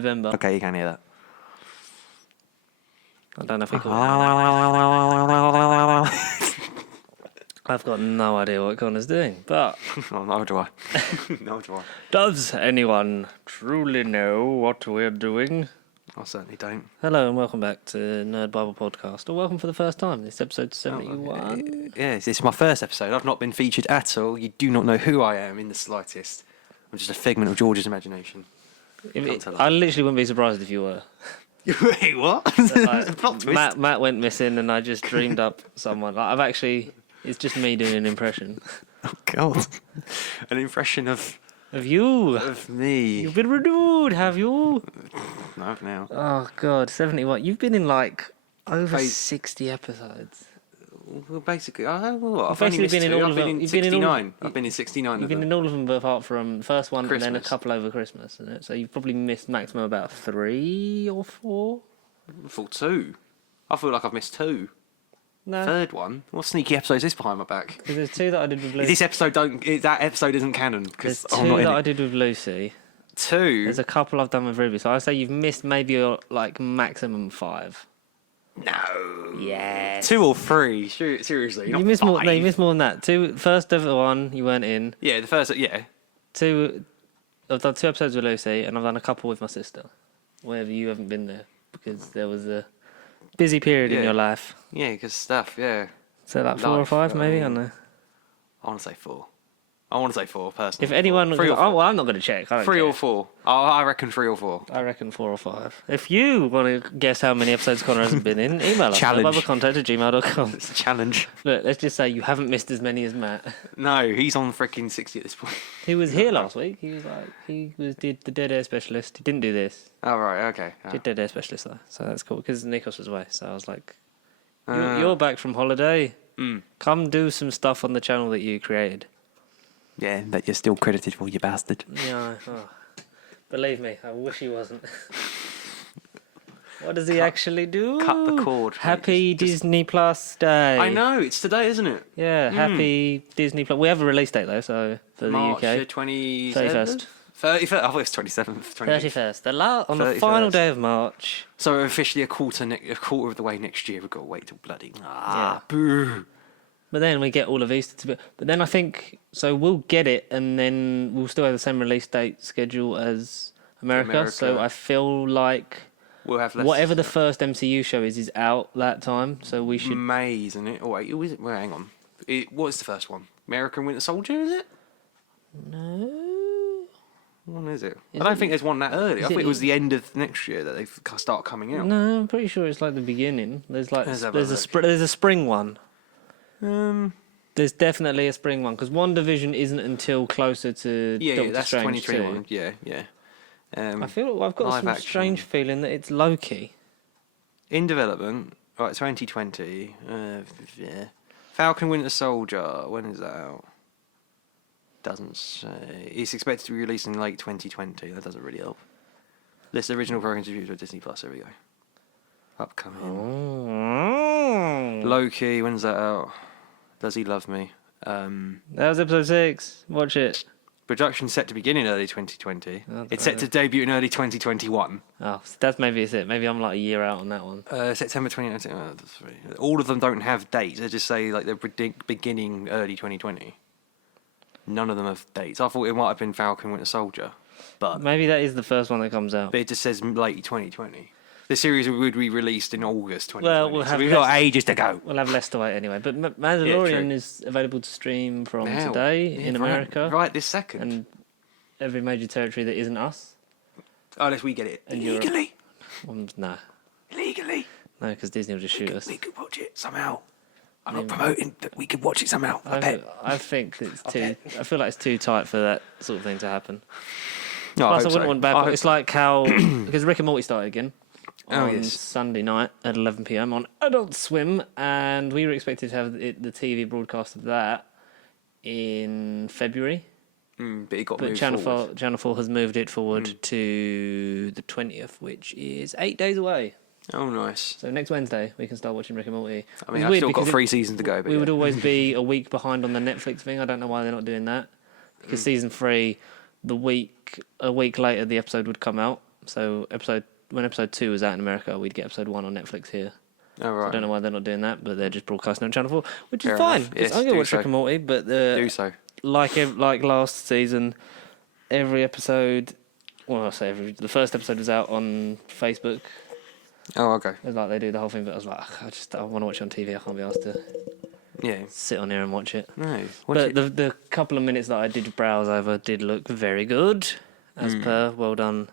November. Okay, you can hear that. I don't know if we call it. I've got no idea what Connor's doing, but Oh, no, do I? No, do I? does anyone truly know what we're doing? I certainly don't. Hello and welcome back to Nerd Bible Podcast, or welcome for the first time. This episode 71. Yes, this is my first episode. I've not been featured at all. You do not know who I am in the slightest. I'm just a figment of George's imagination. I literally wouldn't be surprised if you were. Wait, what? Like, Plot twist. Matt went missing and I just dreamed up someone. It's just me doing an impression. Oh, God. An impression of you. Of me. You've been renewed, have you? No, now. Oh, God, 71. You've been in like over 60 episodes. Well, basically, I've only basically missed been in two. all I've of been them. in You've been in all- 69. I've been in 69 You've of been them. in all of them apart from the first one and then a Christmas. couple over Christmas, isn't it? So you've probably missed maximum about 3 or 4. I thought 2. I feel like I've missed 2. No, Third one? What sneaky episode is this behind my back? because there's 2 that I did with Is Lucy. this episode that episode isn't canon? There's Because 2 I'm not in that I it. did with Lucy. 2? There's a couple I've done with Ruby. So I'd say you've missed maybe like maximum 5. No. Yes. 2 or 3? Seriously, You not missed 5. more. No, you missed more than that. 2. First ever one, you weren't in. Yeah, the first. Yeah. 2. I've done 2 episodes with Lucy, and I've done a couple with my sister. Wherever you haven't been there because there was a busy period in Yeah. your life. Yeah, because stuff. Yeah. So like 4 or Life, 5, maybe. I I don't mean, know. I want to say 4. I want to say 4 personally. If anyone, 3 or 4. well, I'm not going to check. I don't 3 care. or 4. I reckon 3 or 4. I reckon 4 or 5. If you want to guess how many episodes Connor hasn't been in, email us at Challenge. biblecontact@gmail.com. It's a challenge. Look, let's just say you haven't missed as many as Matt. No, he's on freaking 60 at this point. He was here last week. He did the Dead Air Specialist. He didn't do this. Oh, right, okay. Did Dead Air Specialist though, so that's cool because Nikos was away. So I was like, Ah. you're back from holiday. Mm. Come do some stuff on the channel that you created. Yeah, that you're still credited for, you bastard. Yeah. Oh. Believe me, I wish he wasn't. What does he actually do? Cut the cord. Happy Disney Plus Day. I know, it's today, isn't it? Yeah, happy Disney Plus. We have a release date though, so for March the UK. 27th? 31st. 31st? I thought it was 27th. 28th. 31st. On the 31st. final day of March. So we're officially a quarter of the way next year. We've got to wait till bloody... Yeah. Boo. But then we get all of Easter to be. But then I think so. We'll get it, and then we'll still have the same release date schedule as America. So I feel like We'll have less... whatever the first MCU show is out that time. So we should. May, isn't it? Oh, wait, who is it? Well, hang on. What is the first one? American Winter Soldier, is it? No. What one is it? Is I don't it- think there's one that early. I is thought it- it was the end of next year that they start coming out. No, I'm pretty sure it's like the beginning. There's like Let's have a there's look. there's a spring one. Um, There's definitely a spring one because WandaVision isn't until closer to yeah, Doctor that's Strange 2021. 2. Yeah, yeah. I feel like I've got live some action. strange feeling that it's Loki. In development, right, 2020. Yeah. Falcon Winter Soldier, when is that out? Doesn't say. It's expected to be released in late 2020. That doesn't really help. List of original programs to with Disney Plus. There we go. Upcoming. Oh. Loki, when's that out? Does He Love Me? That was episode 6. Watch it. Production set to begin in early 2020. Oh, It's set to debut in early 2021. Oh, that's maybe it's it. Maybe I'm like a year out on that one. September 2019. All of them don't have dates. They just say like they're beginning early 2020. None of them have dates. I thought it might have been Falcon Winter Soldier, but Maybe that is the first one that comes out. it just says late 2020. The series would be released in August 2020. Well, we'll so have we've less- got ages to go. We'll have less to wait anyway. But Mandalorian true. is available to stream from Now. today Yeah, in America. Right this second. And every major territory that isn't us. Unless we get it And Europe. illegally. No. Illegally. No, because Disney will just shoot us. We could watch it somehow. I'm not promoting, but we could watch it somehow. I bet. I think it's too. I feel like it's too tight for that sort of thing to happen. No, Plus, I hope wouldn't so. want bad. I hope It's like how because Rick and Morty started again Oh, on yes. Sunday night at 11 p.m. on Adult Swim, and we were expected to have the TV broadcast of that in February. but it got But moved Channel forward. 4, Channel 4 has moved it forward to the 20th, which is 8 days away. Oh, nice. So next Wednesday we can start watching Rick and Morty. I mean, It's I've weird still got because 3 seasons to go, but we would yeah. always be a week behind on the Netflix thing. I don't know why they're not doing that. Because season 3, a week later the episode would come out. So when episode 2 was out in America, we'd get episode 1 on Netflix here. Oh, right. So I don't know why they're not doing that, but they're just broadcasting on Channel 4, which is Fair fine. enough. Yes, I'm going to watch so. Rick and Morty, but Do so. like last season, every episode. Well, I say the first episode was out on Facebook. Oh, okay. It was like they do the whole thing, but I was like, I want to watch it on TV. I can't be asked to sit on here and watch it. No. But the couple of minutes that I did browse over did look very good, as per. Well done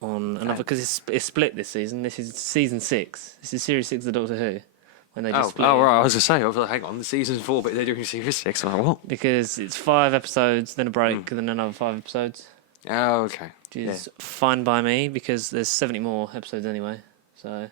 on another, because it's split this season. This is season 6. This is series 6 of Doctor Who. When they just split it. Right. I was going to say, I was like, hang on, the season's 4, but they're doing series 6. I'm like, what? Because it's 5 episodes, then a break, and then another 5 episodes. Oh, okay. Which is fine by me, because there's 70 more episodes anyway. So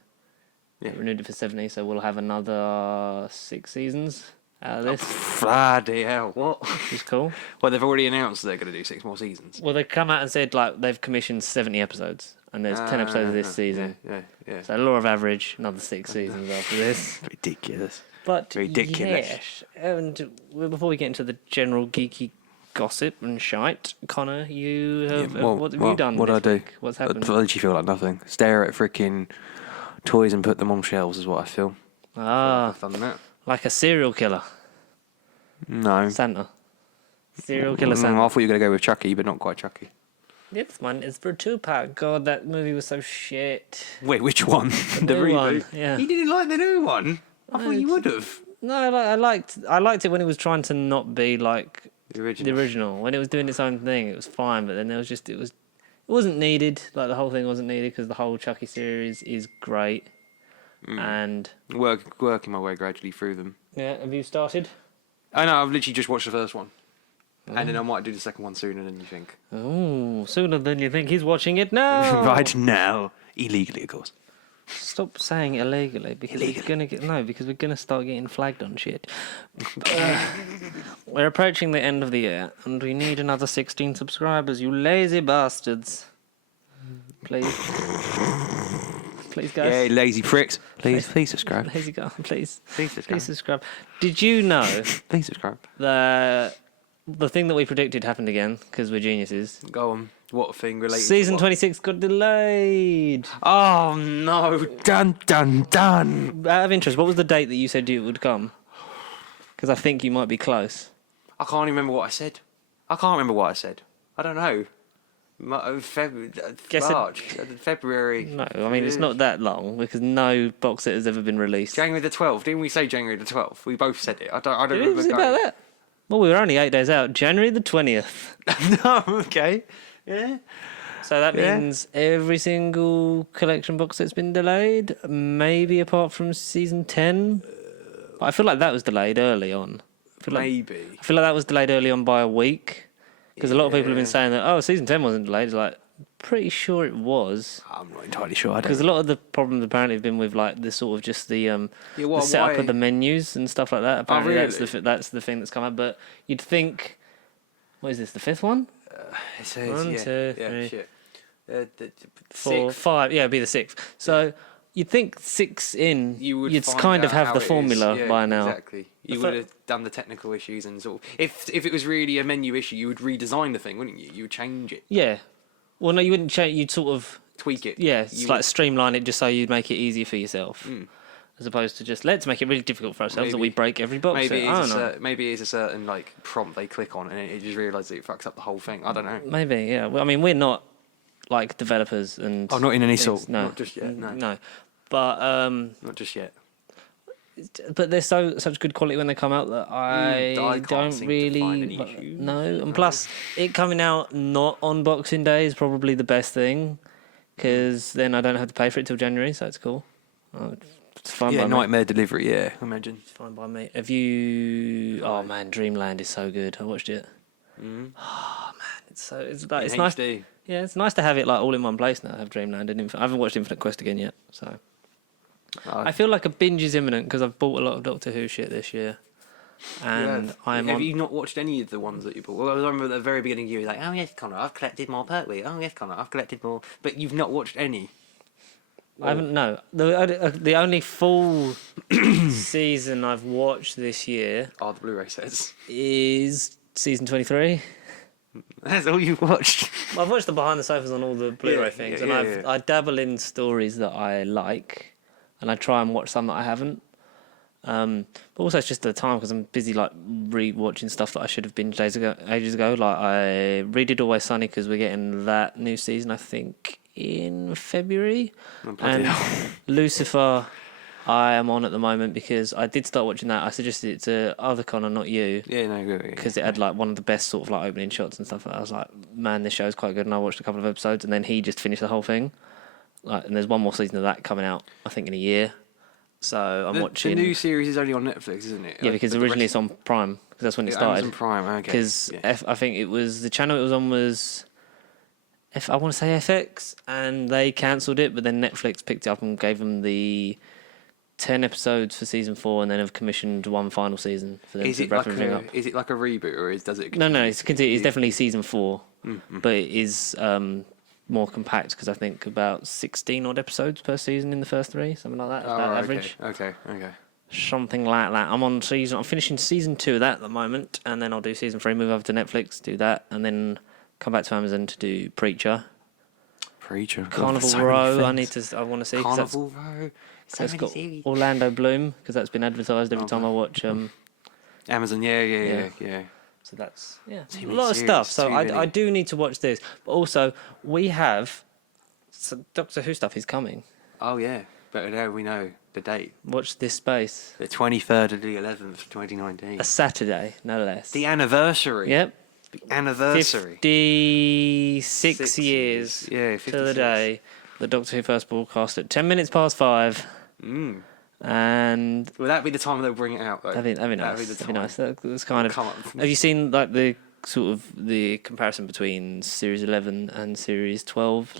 they renewed it for 70, so we'll have another 6 seasons out of this. Bloody hell, what? Which is cool. Well, they've already announced they're going to do 6 more seasons. Well, they've come out and said like they've commissioned 70 episodes, and there's 10 episodes of this season. Yeah. So law of average, another 6 seasons after this. Ridiculous. But Ridiculous. yes, and before we get into the general geeky gossip and shite, Connor, you have what have you done? What this do I do? week? What's happened? I literally feel like nothing. Stare at freaking toys and put them on shelves is what I feel. I've done that. Like a serial killer. No. Santa. Serial killer Santa. I thought you were going to go with Chucky, but not quite Chucky. This one is for Tupac. God, that movie was so shit. Wait, which one? The new reboot? one, yeah. You didn't like the new one? I thought you would have. No, I liked it when it was trying to not be like The original. the original. When it was doing its own thing, it was fine. But then there was it wasn't needed. Like the whole thing wasn't needed because the whole Chucky series is great. And Working my way gradually through them. yeah, have you started? I know, I've literally just watched the first one. And then I might do the second one sooner than you think. Oh, sooner than you think. He's watching it now. Right now. Illegally, of course. Stop saying illegally because we're gonna start getting flagged on shit. We're approaching the end of the year and we need another 16 subscribers, you lazy bastards. Please. Please, guys. Yeah, lazy pricks. Please subscribe. Lazy guy, please. Please subscribe. Please subscribe. Did you know Please subscribe. that the thing that we predicted happened again because we're geniuses? Go on. What thing related Season to what? 26 got delayed. Oh, no. Dun, dun, dun. Out of interest, what was the date that you said it would come? Because I think you might be close. I can't even remember what I said. I don't know. Guess March, February. No, I mean, it's not that long because no box set has ever been released. January the 12th. Didn't we say January the 12th? We both said it. I don't Did remember it about that? Well, we were only 8 days out. January the 20th. No, okay. Yeah. So that means every single collection box set's been delayed, maybe apart from season 10. I feel like that was delayed early on. I feel like that was delayed early on by a week. Because a lot of people have been saying that, season 10 wasn't delayed. It's like, pretty sure it was. I'm not entirely sure. Because a lot of the problems apparently have been with like the sort of just the setup of the menus and stuff like that. Apparently that's the thing that's come out. But you'd think, what is this, the 5th one? It says, 1, 2, 3, shit. 4, 5. Yeah, it'd be the 6th. So you'd think 6 in, you'd kind of have the formula by now. Exactly. You would have done the technical issues and sort of... If it was really a menu issue, you would redesign the thing, wouldn't you? You would change it. Yeah. Well, no, you wouldn't change. You'd sort of... tweak it. Yeah, streamline it just so you'd make it easier for yourself. As opposed to just, let's make it really difficult for ourselves that we break every box. Maybe it's a certain like prompt they click on and it just realises it fucks up the whole thing. I don't know. Maybe, yeah. Well, I mean, we're not like developers and... Oh, not in any sort. No. Not just yet, no. But... not just yet. But they're such good quality when they come out that I don't really... No, and plus, it coming out not on Boxing Day is probably the best thing because then I don't have to pay for it till January, so it's cool. It's fine by me. Nightmare Delivery, yeah, imagine. It's fine by me. Have you... Oh, man, Dreamland is so good. I watched it. Oh, man, it's nice. HD. Yeah, it's nice to have it like all in one place now. I have Dreamland and I haven't watched Infinite Quest again yet, so... I feel like a binge is imminent because I've bought a lot of Doctor Who shit this year. And have you not watched any of the ones that you bought? Well, I remember at the very beginning you were like, oh yes, Connor, I've collected more Pertwee. Oh yes, Connor, I've collected more. But you've not watched any. I haven't, no. The only full season I've watched this year... are the Blu-ray sets. ...is season 23. That's all you've watched. I've watched the behind the sofas on all the Blu-ray things, and I dabble in stories that I like, and I try and watch some that I haven't. But also it's just the time because I'm busy like re-watching stuff that I should have binged ages ago. Like I redid Always Sunny because we're getting that new season, I think, in February. And Lucifer, I am on at the moment because I did start watching that. I suggested it to other Connor, not you. Yeah, no, good. Because it had like one of the best sort of like opening shots and stuff. I was like, man, this show's quite good. And I watched a couple of episodes, and then he just finished the whole thing. Like, and there's one more season of that coming out, I think, in a year. So I'm watching. The new series is only on Netflix, isn't it? Yeah, because originally it's on Prime. Because that's when it started. Amazon Prime, okay. Because I think it was the channel it was on was. I want to say FX, and they cancelled it, but then Netflix picked it up and gave them the 10 episodes for season 4, and then have commissioned one final season for them to wrap everything up. Is it like a reboot, or does it? No, it's definitely season 4, but it is more compact because I think about 16 odd episodes per season in the first 3, something like that. Average. Okay. Something like that. I'm finishing season 2 of that at the moment, and then I'll do season 3, move over to Netflix, do that, and then come back to Amazon to do Preacher. Carnival Row. I want to see. Carnival Row. It's got Orlando Bloom because that's been advertised every time I watch. Amazon. Yeah. So that's a lot of stuff. So I do need to watch this, but also we have Doctor Who stuff is coming. Oh yeah, but now we know the date. Watch this space. The 23rd of the 11th, 2019. A Saturday, no less. The anniversary. Yep. The anniversary. 56 years. Yeah, 56. To the day the Doctor Who first broadcast at 10 minutes past 5. And will that be the time they'll bring it out? Though? That'd be nice. That's kind of. Have you seen like the sort of the comparison between Series 11 and Series 12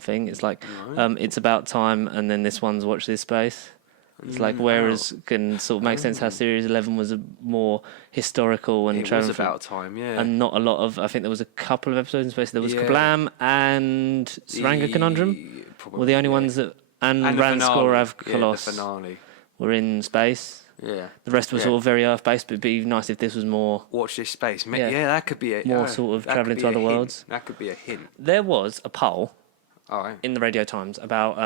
thing? It's like it's about time, and then this one's Watch This Space. It's like whereas can sort of make sense how Series 11 was a more historical and it was about time, and not a lot of. I think there was a couple of episodes in space. There was Kablam and Saranga Conundrum were the only ones that, and Ranskorav Kolos were in space. Yeah, the rest was all very Earth based, but it'd be nice if this was more. Watch This Space. Yeah, that could be a more sort of travelling to other worlds. That could be a hint. There was a poll. All right. In the Radio Times about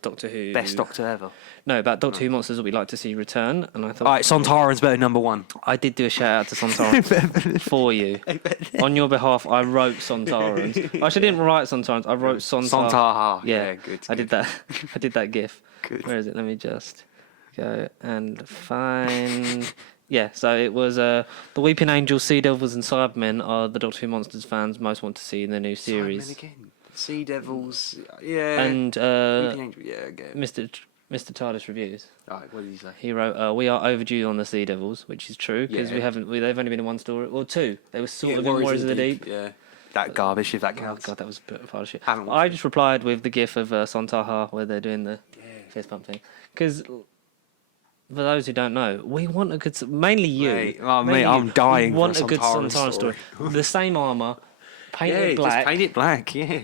Doctor Who. Best Doctor ever. No, about Doctor Who monsters that we'd like to see return, and I thought. All right, Sontaran's better number 1. I did do a shout out to Sontaran for you. On your behalf, I wrote Sontarans. Actually, I didn't write Sontarans. I wrote Sontar. Yeah, good. I did that. I did that GIF. Good. Where is it? Let me just go and find. Yeah, so it was the Weeping Angels, Sea Devils, and Cybermen are the Doctor Who monsters fans most want to see in the new series. Cybermen again. Sea Devils, yeah. And again. Mr. TARDIS reviews. Alright, what did he say? He wrote, "We are overdue on the Sea Devils," which is true because they've only been in one story or 2. They were sort of in Warriors of the Deep. Yeah, that garbage if that counts. Oh God, that was a bit of shit. I just replied with the GIF of Sontaha where they're doing the fist pump thing because. For those who don't know, we want a good. Mainly you. Mate, I'm dying. We want a good Sontaran story. The same armor, painted black. Just paint it black. Yeah.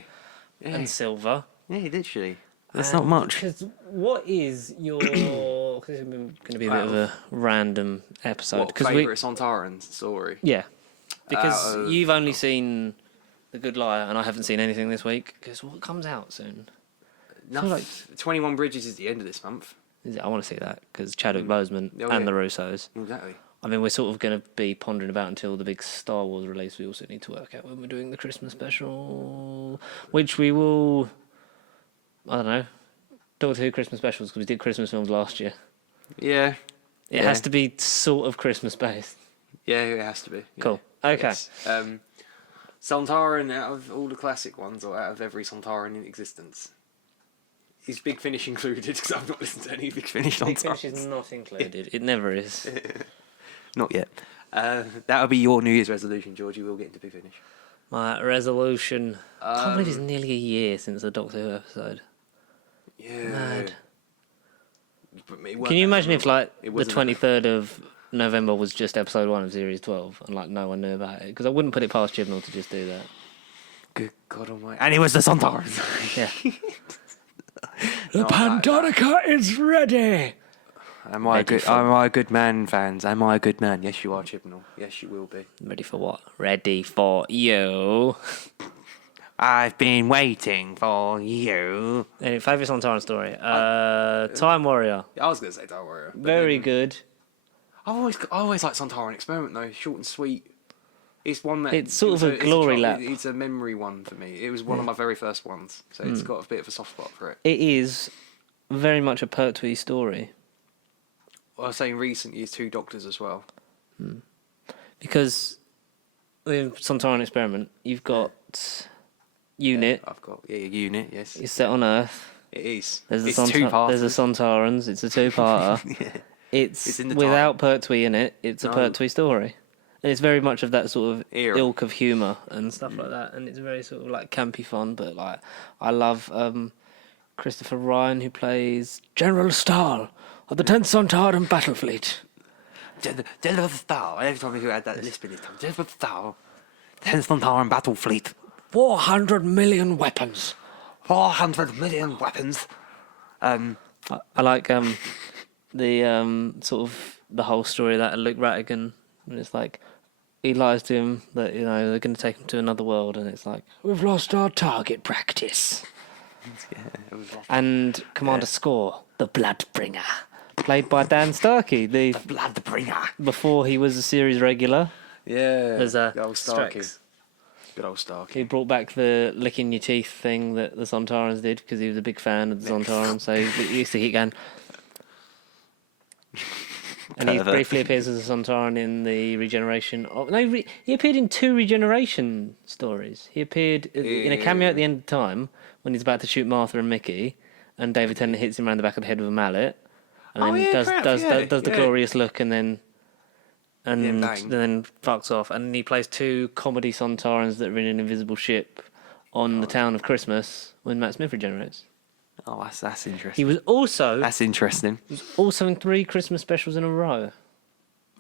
And silver. Yeah, literally. That's not much. Because what is your? Because it's going to be a bit of a random episode. What favourite Sontaran story? Yeah, because you've only seen The Good Liar, and I haven't seen anything this week. Because what comes out soon? 21 Bridges is the end of this month. I want to see that because Chadwick Boseman and the Russos. Exactly. I mean, we're sort of going to be pondering about until the big Star Wars release. We also need to work out when we're doing the Christmas special, which we will. I don't know. Doctor Who Christmas specials because we did Christmas films last year. Yeah. It has to be sort of Christmas based. Yeah, it has to be. Cool. Okay. Yes. Sontaran, out of all the classic ones, or out of every Sontaran in existence, is Big Finish included? Because I've not listened to any Big Finish Sontarans. Big Finish is not included. It never is. Not yet. That'll be your New Year's resolution, George. You will get into Big Finish. My resolution. I can't believe it's nearly a year since the Doctor Who episode. Yeah. Mad. Can you imagine if, like, the 23rd of November was just episode 1 of Series 12 and, like, no one knew about it? Because I wouldn't put it past Chibnall to just do that. Good God Almighty. And it was the Sontarans. Yeah. The Pandonica is ready! Am I a good man, fans? Am I a good man? Yes, you are, Chibnall. Yes, you will be. Ready for what? Ready for you. I've been waiting for you. Anyway, favourite Sontaran story. Time Warrior. I was going to say Time Warrior. Very good. I always like Sontaran Experiment, though. Short and sweet. It's one that... It's sort of a glory lap. It's a memory one for me. It was one of my very first ones, so it's got a bit of a soft spot for it. It is very much a Pertwee story. I was saying recent years, 2 Doctors as well. Because with Sontaran Experiment, you've got Unit. I've got Unit, yes. It's set on Earth. It is. There's It's a 2-parters. There's a Sontarans. It's a 2-parter. Yeah. It's in the without Pertwee in it. It's a Pertwee story. And it's very much of that sort of Era. ilk of humour and stuff like that. And it's very sort of like campy fun. But like, I love Christopher Ryan, who plays General Stahl of the 10th Sontaran Battle Fleet. General Stahl. Every time you had that lisp in his tongue. General Stahl. 10th Sontaran Battle Fleet. 400 million weapons. 400 million weapons. I like the sort of the whole story of that of Luke Rattigan. And it's like, he lies to him that, you know, they're going to take him to another world. And it's like, we've lost our target practice. And Commander Score, the Bloodbringer, played by Dan Starkey, the Bloodbringer. Before he was a series regular. Yeah. There's a Good old Starkey. Strax. Good old Starkey. He brought back the licking your teeth thing that the Sontarans did because he was a big fan of the Sontarans. So he used to keep going. And he briefly appears as a Sontaran in the regeneration of... No, he appeared in 2 regeneration stories. He appeared in a cameo at the end of time when he's about to shoot Martha and Mickey, and David Tennant hits him around the back of the head with a mallet, and then does the glorious look, and then fucks off. And he plays 2 comedy Sontarans that are in an invisible ship on the town of Christmas when Matt Smith regenerates. Oh, that's interesting. He was also... That's interesting. He was also in 3 Christmas specials in a row.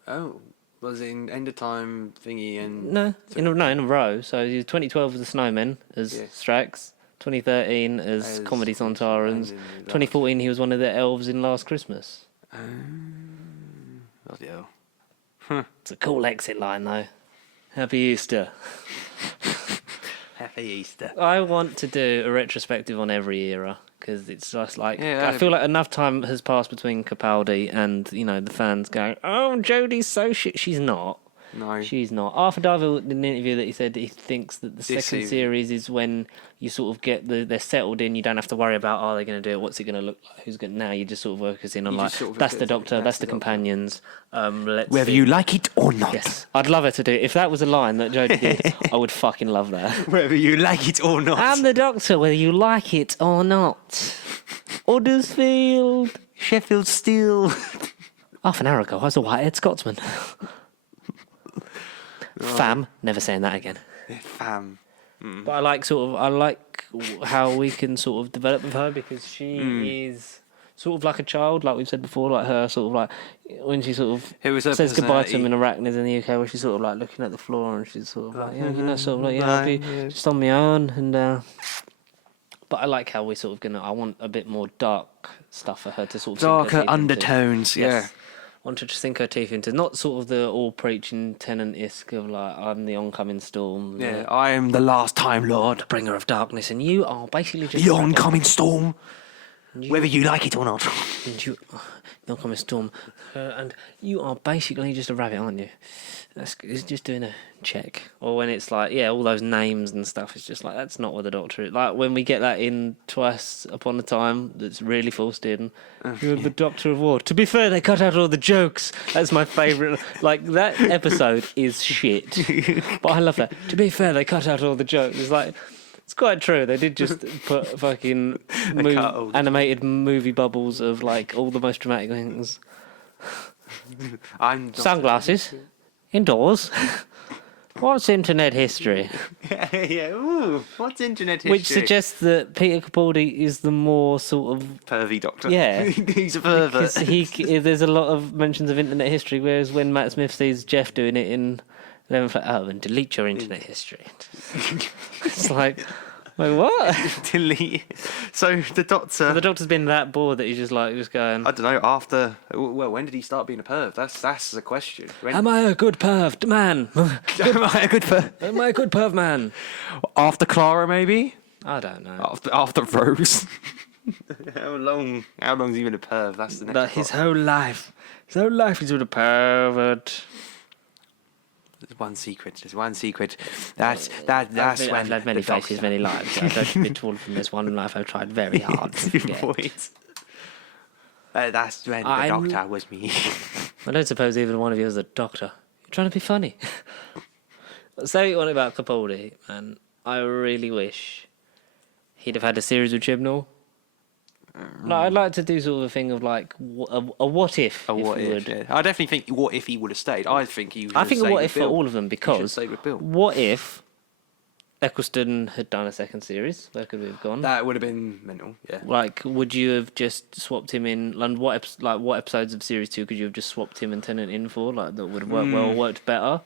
Oh, was it in End of Time thingy and... No, in a row. So he was 2012 as the Snowmen as Strax, 2013 as Comedy Sontarans, 2014 he was one of the elves in Last Christmas. Bloody hell. It's a cool exit line though. Happy Easter. Happy Easter. I want to do a retrospective on every era because it's just like I feel like enough time has passed between Capaldi and, you know, the fans going, "Oh, Jodie's so shit." She's not. No, she's not. Arthur Darvill did an interview that he said he thinks that the second series is when you sort of get they're settled in. You don't have to worry about are they going to do it, what's it going to look like, who's going. Now you just sort of focusing on that's the Doctor, that's the companions. Whether you like it or not. Yes, I'd love her to do it. If that was a line that Jodie did, I would fucking love that. Whether you like it or not. I'm the Doctor, whether you like it or not. Huddersfield, Sheffield Steel. Half an hour ago, I was a white-haired Scotsman. Fam, never saying that again. Fam. But I like how we can sort of develop with her because she is sort of like a child, like we've said before, like her sort of like when she sort of says goodbye to him in Arachnids in the UK, where she's sort of like looking at the floor and she's sort of like, you know, sort of like, I'll be just on my own. And but I like how we're sort of I want a bit more dark stuff for her to sort of darker undertones, yes. Want to just sink her teeth into, not sort of the all-preaching Tennant-esque of like, I'm the oncoming storm. Yeah, I am the last time Lord. The bringer of darkness, and you are basically just... The oncoming storm, whether you like it or not. And you, the oncoming storm, and you are basically just a rabbit, aren't you? It's just doing a check. Or when it's like, all those names and stuff, it's just like, that's not what the Doctor is. Like when we get that in Twice Upon a Time, that's really forced in. You're the Doctor of War. To be fair, they cut out all the jokes. That's my favourite. Like, that episode is shit. But I love that. To be fair, they cut out all the jokes. It's like, it's quite true. They did just put fucking animated movie bubbles of like all the most dramatic things. Sunglasses. Indoors. What's internet history? Ooh, what's internet history? Which suggests that Peter Capaldi is the more sort of pervy Doctor. Yeah, he's a pervert. Because there's a lot of mentions of internet history, whereas when Matt Smith sees Jeff doing it in 11, like, and delete your internet history. It's like, Wait, what? Delete. So the Doctor. The Doctor's been that bored that he's just going. I don't know. After, well, when did he start being a perv? That's the question. Am I a good perv man? Am I a good perv? Am I a good perv man? After Clara, maybe. I don't know. After Rose. How long has he been a perv? That's the next. His whole life. He's been a pervert. There's one secret. That's when I've lived many faces, many lives. I don't admit to all of them. There's one life I've tried very hard to forget. That's when the Doctor was me. I don't suppose either one of you is a doctor. You're trying to be funny. Say what you want about Capaldi, and I really wish he'd have had a series with Chibnall. No, I'd like to do sort of a thing of like a what if. A what if? Yeah. I definitely think what if he would have stayed. I think he. I think a what if for all of them, because stayed with Bill. What if Eccleston had done a second series? Where could we have gone? That would have been mental. Yeah. Like, would you have just swapped him in? Like, what episodes of series 2 could you have just swapped him and Tennant in for? Like, that would have worked better.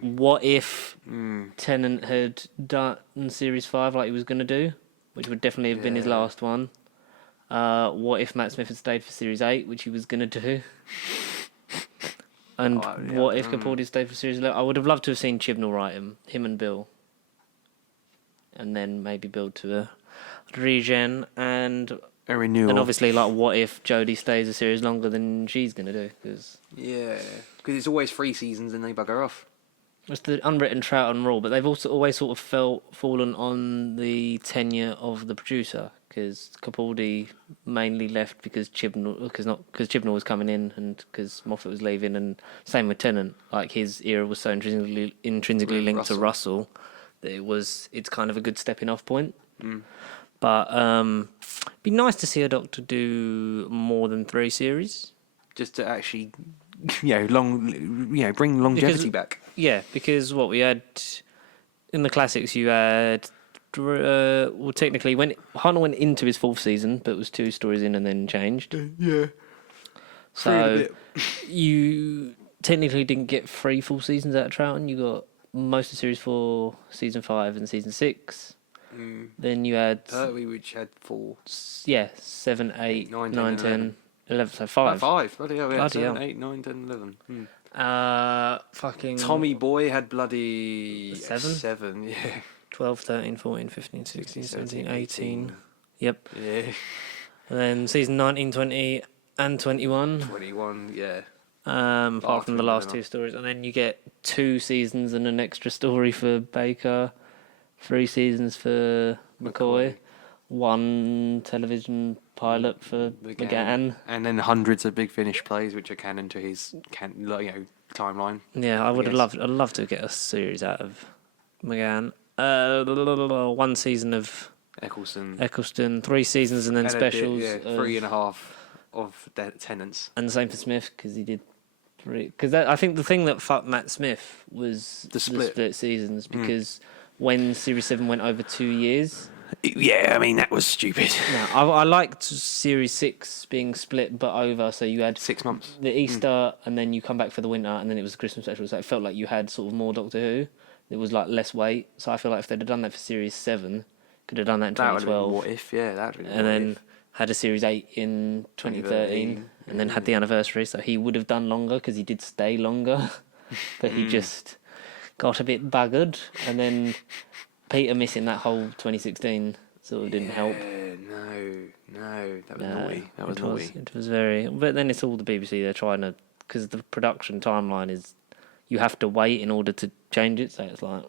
What if Tennant had done series 5 like he was going to do, which would definitely have been his last one? What if Matt Smith had stayed for series 8, which he was going to do? And what if Capaldi stayed for series 11? I would have loved to have seen Chibnall write him and Bill. And then maybe build to a regen and a renewal. And obviously, like, what if Jodie stays a series longer than she's going to do? Because it's always 3 seasons and they bugger off. It's the unwritten Troughton rule, but they've also always sort of fallen on the tenure of the producer, because Capaldi mainly left because Chibnall was coming in and because Moffat was leaving, and same with Tennant. Like, his era was so intrinsically linked to Russell that it's kind of a good stepping off point. But it'd be nice to see a Doctor do more than 3 series, just to actually, bring longevity back. Yeah, because what we had in the classics, you had technically when Hartnell went into his 4th season, but it was 2 stories in and then changed. Yeah. So you technically didn't get 3 full seasons out of Troughton. You got most of series 4, season 5, and season 6. Then you had Pertwee, which had 4. 7, 8, 9, 10, 11. So 5. 5. Bloody hell, yeah. 7, hell. 8, 9, 10, 11. Fucking Tommy Boy had bloody 7? 7, yeah. 12, 13, 14, 15, 16, 17, 18. Yep. Yeah. And then season 19, 20, and 21. 21, yeah. Apart from the last 2 stories. And then you get 2 seasons and an extra story for Baker, 3 seasons for McCoy, 1 television pilot for McGann. And then hundreds of Big Finish plays, which are canon to his timeline. Yeah, I'd love to get a series out of McGann. 1 season of Eccleston, 3 seasons and then specials. 3.5 of Tennants. And the same for Smith, because he did 3. Because I think the thing that fucked Matt Smith was the split seasons, because when Series 7 went over 2 years... Yeah, I mean, that was stupid. No, I liked Series 6 being split but over, so you had 6 months. The Easter, and then you come back for the winter, and then it was a Christmas special, so it felt like you had sort of more Doctor Who. It was like less wait, so I feel like if they'd have done that for Series 7, could have done that in 2012. What if, that would have been and then had a Series 8 in 2013, and then had the anniversary, so he would have done longer, because he did stay longer, but he just got a bit buggered, and then Peter missing that whole 2016 sort of didn't help. No, that was naughty. That was naughty. It was very... But then it's all the BBC, they're trying to... Because the production timeline is... You have to wait in order to change it, so it's like...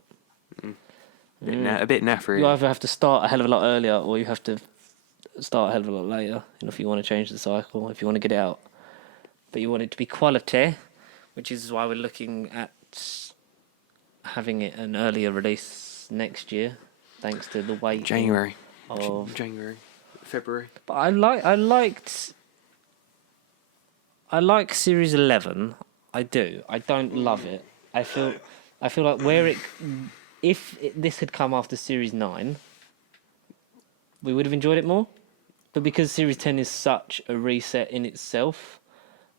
A bit naffy. You either have to start a hell of a lot earlier, or you have to start a hell of a lot later, if you want to change the cycle, if you want to get it out. But you want it to be quality, which is why we're looking at having it an earlier release next year, thanks to the wait. January. February. But I like Series 11. I do. I don't love it. I feel like if this had come after Series 9, we would have enjoyed it more. But because Series 10 is such a reset in itself,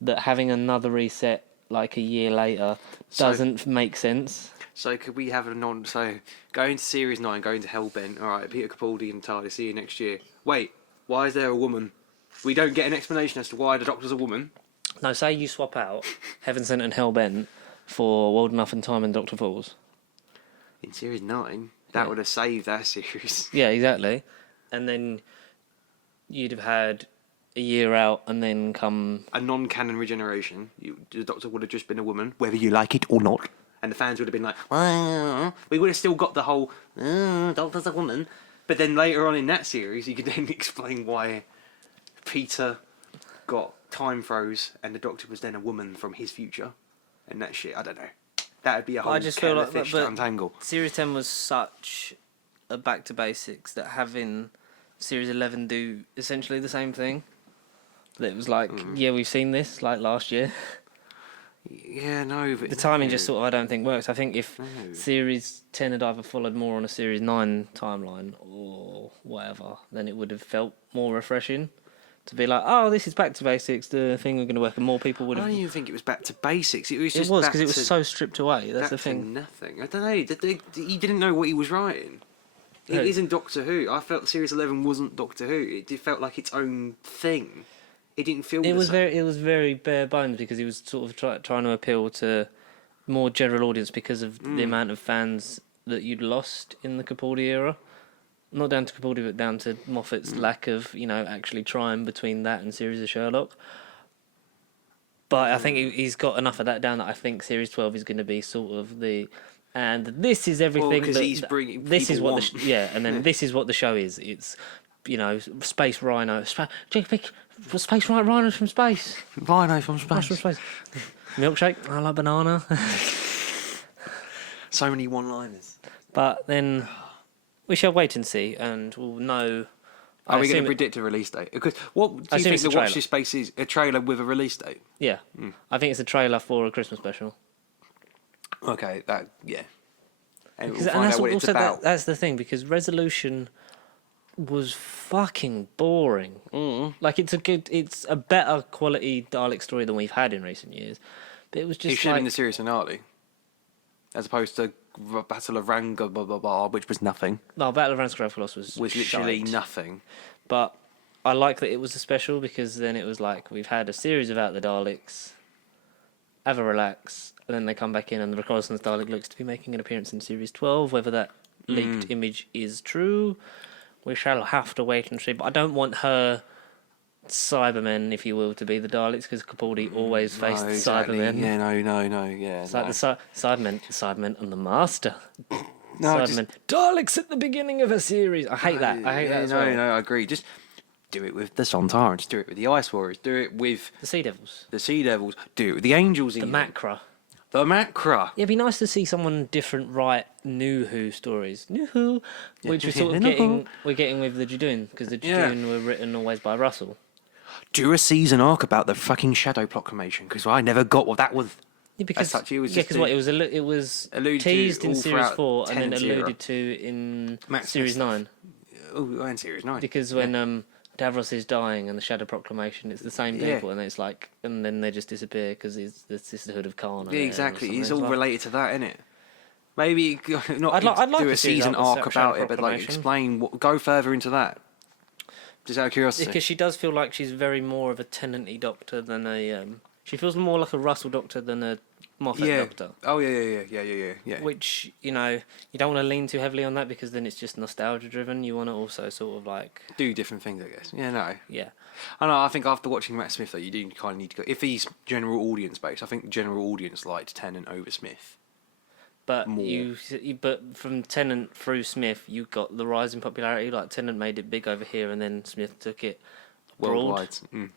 that having another reset like a year later doesn't make sense. So could we have a non... So, going to Series 9, going to Hellbent, alright, Peter Capaldi and TARDIS, see you next year. Wait, why is there a woman? We don't get an explanation as to why the Doctor's a woman. No, say you swap out Heaven Sent and Hellbent for World Enough and Time and Doctor Falls. In Series 9, that would have saved that series. Yeah, exactly. And then you'd have had a year out and then come... A non-canon regeneration. The Doctor would have just been a woman, whether you like it or not. And the fans would have been like, we would have still got the whole, Doctor's a woman. But then later on in that series, you could then explain why Peter got time froze and the Doctor was then a woman from his future. And that shit, I don't know. That would be a whole I just feel like fish to untangle. Series 10 was such a back to basics that having Series 11 do essentially the same thing. That it was like, yeah, we've seen this like last year. Yeah, no, but the timing just sort of I don't think works. I think if Series 10 had either followed more on a Series 9 timeline or whatever, then it would have felt more refreshing. To be like, oh, this is back to basics, the thing we're going to work, and more people would have... I don't even think it was back to basics. It was just because it was so stripped away. That's the thing. Nothing. I don't know. He didn't know what he was writing. It isn't Doctor Who. I felt Series 11 wasn't Doctor Who. It felt like its own thing. It didn't feel the same. It was very bare bones because he was sort of trying to appeal to more general audience because of the amount of fans that you'd lost in the Capaldi era. Not down to Capaldi, but down to Moffat's lack of, actually trying between that and Series of Sherlock. But I think he's got enough of that down that I think Series 12 is going to be sort of the... And this is everything because he's bringing this is what want. and then this is what the show is. It's, Space Rhino... Space Rhino from space. Rhino from space. Milkshake, I like banana. So many one-liners. But then... We shall wait and see, and we'll know. Are we going to predict a release date? Because what do you think the Watch This Space is? A trailer with a release date? Yeah, I think it's a trailer for a Christmas special. Okay, yeah. And Because, we'll find out what it's about. That's the thing, because Resolution was fucking boring. Like it's a better quality Dalek story than we've had in recent years. But it was just It should have been the series finale, as opposed to Battle of Rangabar, which was nothing. No, Battle of Rangabar was literally shite. nothing. But I like that it was a special because then it was like we've had a series about the Daleks, have a relax, and then they come back in and the Reconnaissance Dalek looks to be making an appearance in Series 12. Whether that leaked image is true, we shall have to wait and see. But I don't want her Cybermen, if you will, to be the Daleks, because Capaldi always faced Cybermen. Yeah, no, yeah. It's like the Cybermen and the Master. Cybermen. Daleks at the beginning of a series. I hate that. I hate that as well. No, I agree. Just do it with the Sontarans. Do it with the Ice Warriors. Do it with the Sea Devils. Do it with the Angels. The Macra. The Macra. Yeah, it'd be nice to see someone different write New Who stories. New Who, which we're sort of getting with the Judoon, because the Judoon were written always by Russell. Do a season arc about the fucking Shadow Proclamation, because I never got what that was. Yeah, because it was alluded teased in all Series 4 and then Tennant's alluded era. to in Matt Series Smith 9. Oh, and Series 9. Because when Davros is dying and the Shadow Proclamation, it's the same people, and it's like, and then they just disappear because it's the Sisterhood of Khan. Yeah, exactly. It's all related to that, isn't it? Maybe not I'd like do a a season arc about it, but like Proclamation. explain go further into that. Just out of curiosity. Because she does feel like she's very more of a Tennant-y Doctor than a. She feels more like a Russell Doctor than a Moffat Doctor. Oh yeah. Which you don't want to lean too heavily on that because then it's just nostalgia driven. You want to also sort of like do different things, I guess. Yeah, no. Yeah. I know. I think after watching Matt Smith, though, you do kind of need to go. If he's general audience based, I think general audience liked Tennant over Smith. But but from Tennant through Smith, you got the rise in popularity. Like Tennant made it big over here, and then Smith took it abroad. Worldwide.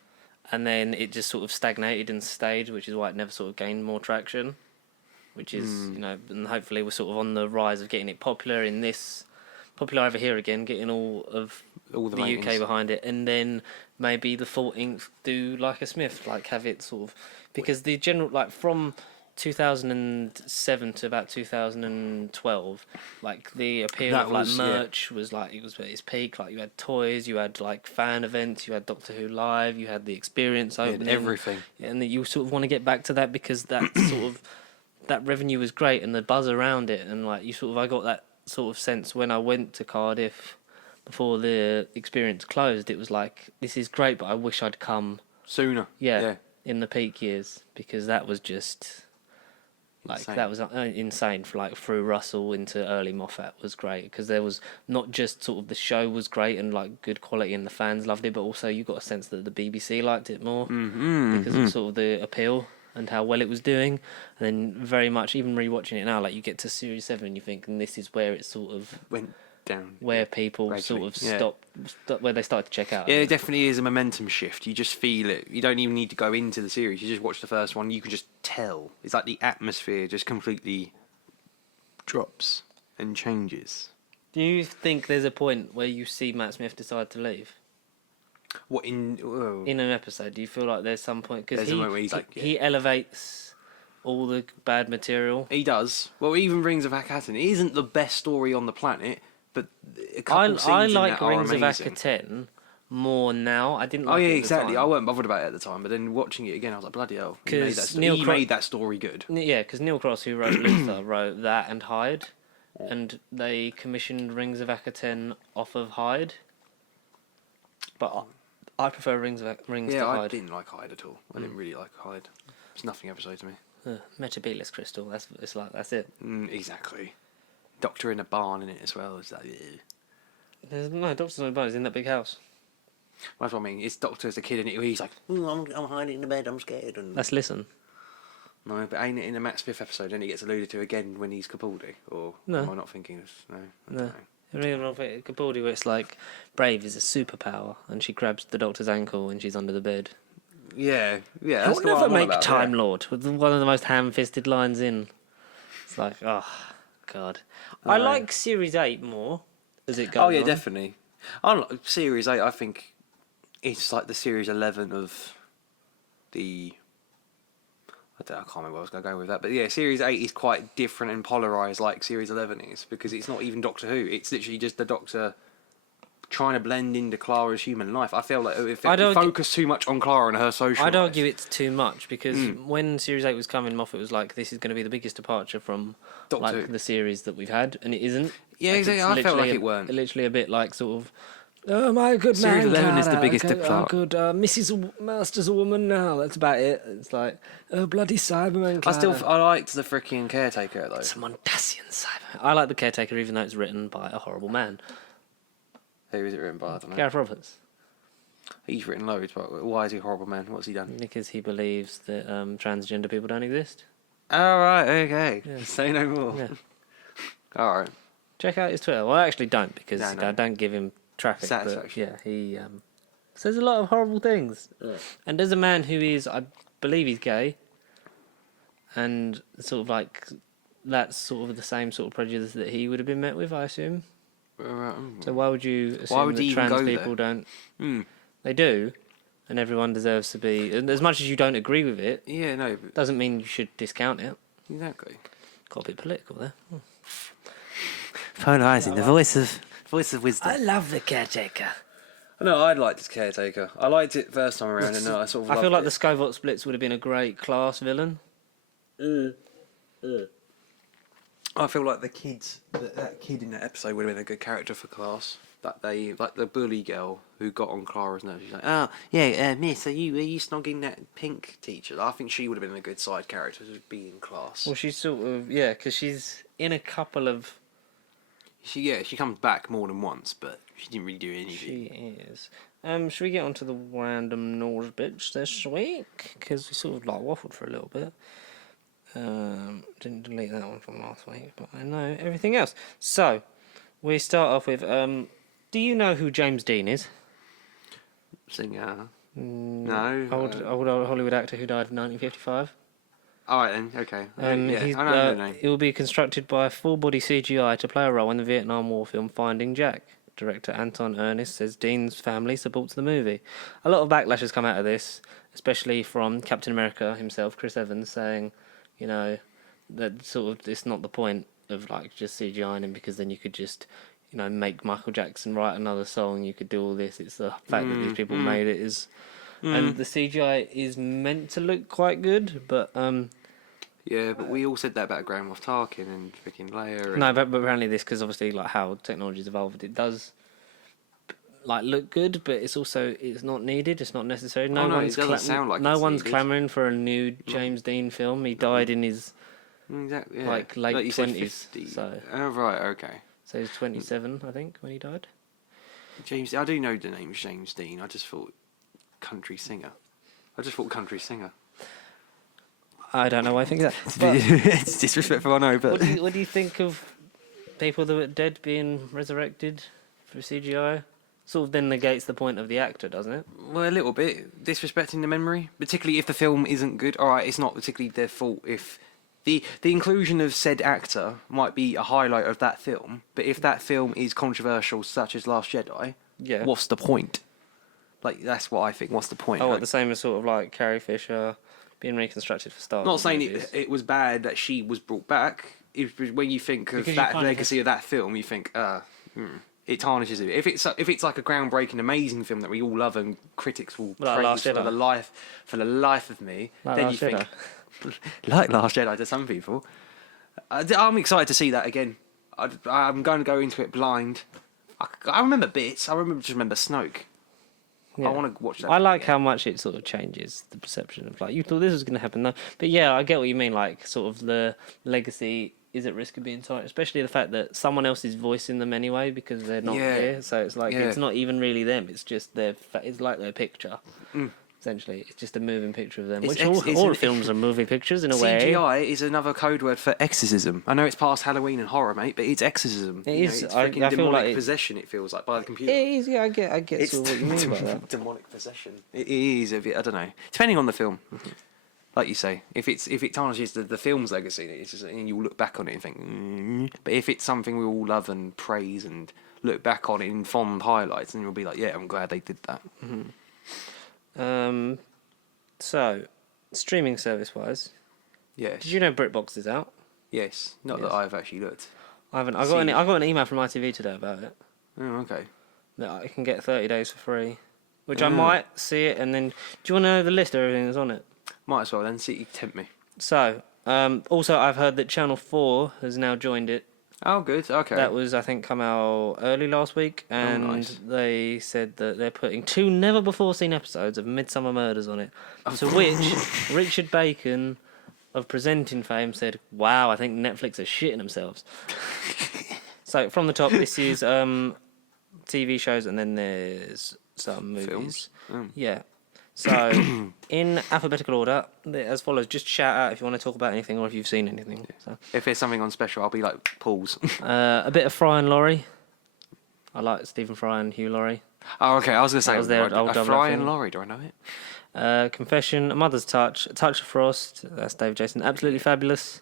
And then it just sort of stagnated and stayed, which is why it never sort of gained more traction. Which is and hopefully we're sort of on the rise of getting it popular over here again, getting all the UK behind it, and then maybe the 14th do like a Smith, like have it sort of because the general like from 2007 to about 2012, like the appeal of like merch was like it was at its peak. Like you had toys, you had like fan events, you had Doctor Who Live, you had the experience opening, everything, and that you sort of want to get back to that because that that revenue was great and the buzz around it, and like I got that sort of sense when I went to Cardiff before the experience closed. It was like, this is great, but I wish I'd come sooner. Yeah. In the peak years, because that was just like Insane. that was insane. For like through Russell into early Moffat was great, because there was not just sort of the show was great and like good quality and the fans loved it, but also you got a sense that the BBC liked it more because of sort of the appeal and how well it was doing. And then very much, even rewatching it now, like you get to series 7 and you think, and this is where it sort of went down, where people gradually. sort of stop, where they started to check out. Yeah, it definitely is a momentum shift. You just feel it. You don't even need to go into the series. You just watch the first one. You can just tell. It's like the atmosphere just completely drops and changes. Do you think there's a point where you see Matt Smith decide to leave? What in an episode? Do you feel like there's some point, because a moment where he's like, he elevates all the bad material? He does. Well, even Rings of Akhaten isn't the best story on the planet, but a couple scenes I in like that Rings are of amazing. Akhaten more now. I didn't like Oh yeah, it at exactly. the I time. weren't bothered about it at the time, but then watching it again, I was like, bloody hell! He made that, made that story good. Yeah, because Neil Cross, who wrote Luther, wrote that and Hyde, and they commissioned Rings of Akhaten off of Hyde. But I prefer Rings to Hyde. I didn't like Hyde at all. I didn't really like Hyde. It's nothing episode to me. Metabelus crystal. That's it. Exactly. Doctor in a barn in it as well. Is that? There's no Doctor's on the boat. He's in that big house. Well, that's what I mean. It's Doctor as a kid in it. Where he's like, I'm hiding in the bed. I'm scared. And Let's listen. no, but ain't it in the Matt Smith episode? And he gets alluded to again when he's Capaldi. Or No. am I not thinking of? No. I No. don't know. Real of it, Capaldi, where it's like Brave is a superpower, and she grabs the Doctor's ankle and she's under the bed. Yeah. He'll That's what never I'm on make about, Time yeah. Lord, with one of the most ham-fisted lines in. It's like, oh god, I like Series 8 more as it goes. Oh yeah, on. definitely. I like Series 8. I think it's like the Series 11 of the. I can't remember what I was going to go with that, but yeah, Series 8 is quite different and polarised, like Series 11 is, because it's not even Doctor Who. It's literally just the Doctor trying to blend into Clara's human life. I feel like if it focused too much on Clara and her social I'd life. argue it's too much, because when Series 8 was coming, Moffat was like, this is going to be the biggest departure from Doctor Who. the series that we've had, and it isn't. Yeah, exactly. I felt like it weren't. Literally a bit like sort of, oh my good Series man, 11 is the Clara, biggest okay, diplomat. Good, Mrs. Master's a woman now, that's about it. It's like, oh bloody Cyberman, Clara. I liked the freaking caretaker though. It's a Mondasian Cyberman. I like the caretaker, even though it's written by a horrible man. Who is it written by? I don't know. Gareth Roberts. He's written loads, but why is he a horrible man? What's he done? Because he believes that transgender people don't exist. Oh, right, okay. Yeah. Say no more. Yeah. All right. Check out his Twitter. Well, I actually don't, because No. I don't give him traffic. But Satisfaction. yeah, he says a lot of horrible things. Yeah. And there's a man who is, I believe he's gay, and sort of like, that's sort of the same sort of prejudice that he would have been met with, I assume. So why would you assume would that he even trans go people there? don't? They do, and everyone deserves to be. And as much as you don't agree with it, Yeah, no, but doesn't mean you should discount it. exactly. Got a bit political there. Polarising, the voice of wisdom. love the caretaker. No, I'd like this caretaker. I liked it first time around, and I sort of. I feel loved like it. the Scovot splits would have been a great class villain. I feel like the kids, that kid in that episode would have been a good character for class. Like the bully girl who got on Clara's nerves. She's like, oh yeah, miss, are you snogging that pink teacher? I think she would have been a good side character to be in class. Well, she's sort of because she's in a couple of. She comes back more than once, but she didn't really do anything. She is. Should we get onto the random news bits this week? Because we sort of like waffled for a little bit. Didn't delete that one from last week, but I know everything else. So we start off with. Do you know who James Dean is? Singer. No. Old Hollywood actor who died in 1955. Alright then, okay. I know the name. It will be constructed by full-body CGI to play a role in the Vietnam War film Finding Jack. Director Anton Ernest says Dean's family supports the movie. A lot of backlash has come out of this, especially from Captain America himself, Chris Evans, saying, that sort of it's not the point of like just CGIing him, because then you could just, make Michael Jackson write another song. You could do all this. It's the fact that these people made it is, and the CGI is meant to look quite good, but Yeah, but we all said that about Grand Moff Tarkin and freaking Leia. And... No, but apparently this, because obviously like how technology's evolved, it does like look good, but it's not needed. It's not necessary. No, it doesn't sound like no it's one's needed. clamoring for a new James Dean film. He died in his exactly like late 20s. So right, okay. So he was 27, I think, when he died. James, I do know the name James Dean. I just thought country singer. I don't know why I think that. But It's disrespectful, I know, but... what do you think of people that were dead being resurrected through CGI? Sort of then negates the point of the actor, doesn't it? Well, a little bit. Disrespecting the memory. Particularly if the film isn't good. Alright, it's not particularly their fault if... The inclusion of said actor might be a highlight of that film, but if that film is controversial, such as Last Jedi, Yeah. what's the point? Like, that's what I think. What's the point? Oh, Like, the same as sort of like Carrie Fisher being reconstructed for Star Wars. not saying movies. it was bad that she was brought back. When you think of Because you that kind of legacy of that film, you think, it tarnishes it. If it's like a groundbreaking, amazing film that we all love and critics will Like praise Last for Jedi. the life of me, Like then Last you Jedi. think, like Last Jedi to some people. I'm excited to see that again. I'm going to go into it blind. I remember bits. I remember Snoke. Yeah. I want to watch that. I like how much it sort of changes the perception of like you thought this was going to happen though, but yeah, I get what you mean. Like sort of the legacy is at risk of being tarnished, especially the fact that someone else is voicing them anyway because they're not here. So it's like it's not even really them. It's just it's like their picture. Essentially, it's just a moving picture of them. Which all films are moving pictures in a way. CGI is another code word for exorcism. I know it's past Halloween and horror, mate, but it's exorcism. It is. It's I freaking feel demonic like possession. It feels like by the computer. It is. Yeah, I get It's sort of what you mean by that. demonic possession. It is. I don't know. Depending on the film, like you say, if it tarnishes the film's legacy, it's just, and you'll look back on it and think. But if it's something we all love and praise and look back on it in fond highlights, then you'll be like, yeah, I'm glad they did that. So, streaming service wise, Yes. did you know Britbox is out? Yes. Not Yes. that I've actually looked. I haven't. I got an email from ITV today about it. Oh, okay. That I can get 30 days for free, which I might see it. And then, do you want to know the list of everything that's on it? Might as well then. See, you tempt me. So, also I've heard that Channel 4 has now joined it. Oh, good. Okay. That was, I think, come out early last week, and nice. they said that they're putting 2 never-before-seen episodes of Midsummer Murders on it. To which Richard Bacon, of presenting fame, said, "Wow, I think Netflix are shitting themselves." So from the top, this is TV shows, and then there's some movies. Films? Yeah. So, in alphabetical order, as follows. Just shout out if you want to talk about anything or if you've seen anything. So, If there's something on special, I'll be like, pause. a bit of Fry and Laurie. I like Stephen Fry and Hugh Laurie. Oh, okay. I was going to say, was their old a double Fry up and thing. Laurie, do I know it? Confession, A Mother's Touch, A Touch of Frost. That's Dave Jason. Absolutely Fabulous.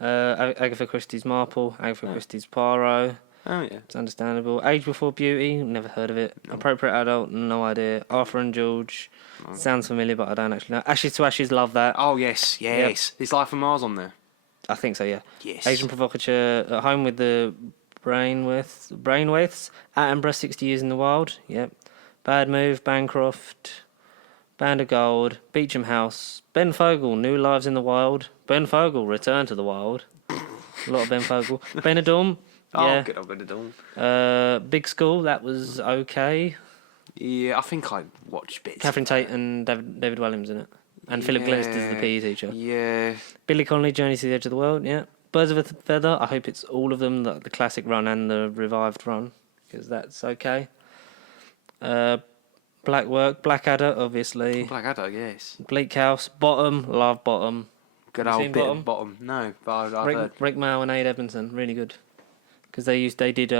Agatha Christie's Marple. Agatha Christie's Poirot. Oh, yeah. It's understandable. Age Before Beauty. Never heard of it. Appropriate Adult. No idea. Arthur and George. Sounds familiar, but I don't actually know. Ashes to Ashes. Love that. Oh, yes. There's Life on Mars on there. I think so, yeah. Yes. Asian Provocateur, At Home with the Brainwaiths, Attenborough, 60 Years in the Wild, yep. Bad Move, Bancroft, Band of Gold, Beecham House, Ben Fogle, New Lives in the Wild, Ben Fogle, Return to the Wild, a lot of Ben Fogle, Benidorm, yeah. Oh, good old Benidorm. Big School, that was okay. Yeah, I think I watched bits. Catherine Tate and David Williams in it. And Philip Glass is the PE teacher. Yeah. Billy Connolly, Journey to the Edge of the World, yeah. Birds of a Feather, I hope it's all of them, the classic run and the revived run, because that's okay. Black Work, Blackadder, obviously. Blackadder, yes. Bleak House, Bottom, love Bottom. Good You old seen bit Bottom? of bottom. No, but I've heard. Rick Mail and Aid Edmondson, really good. Because they did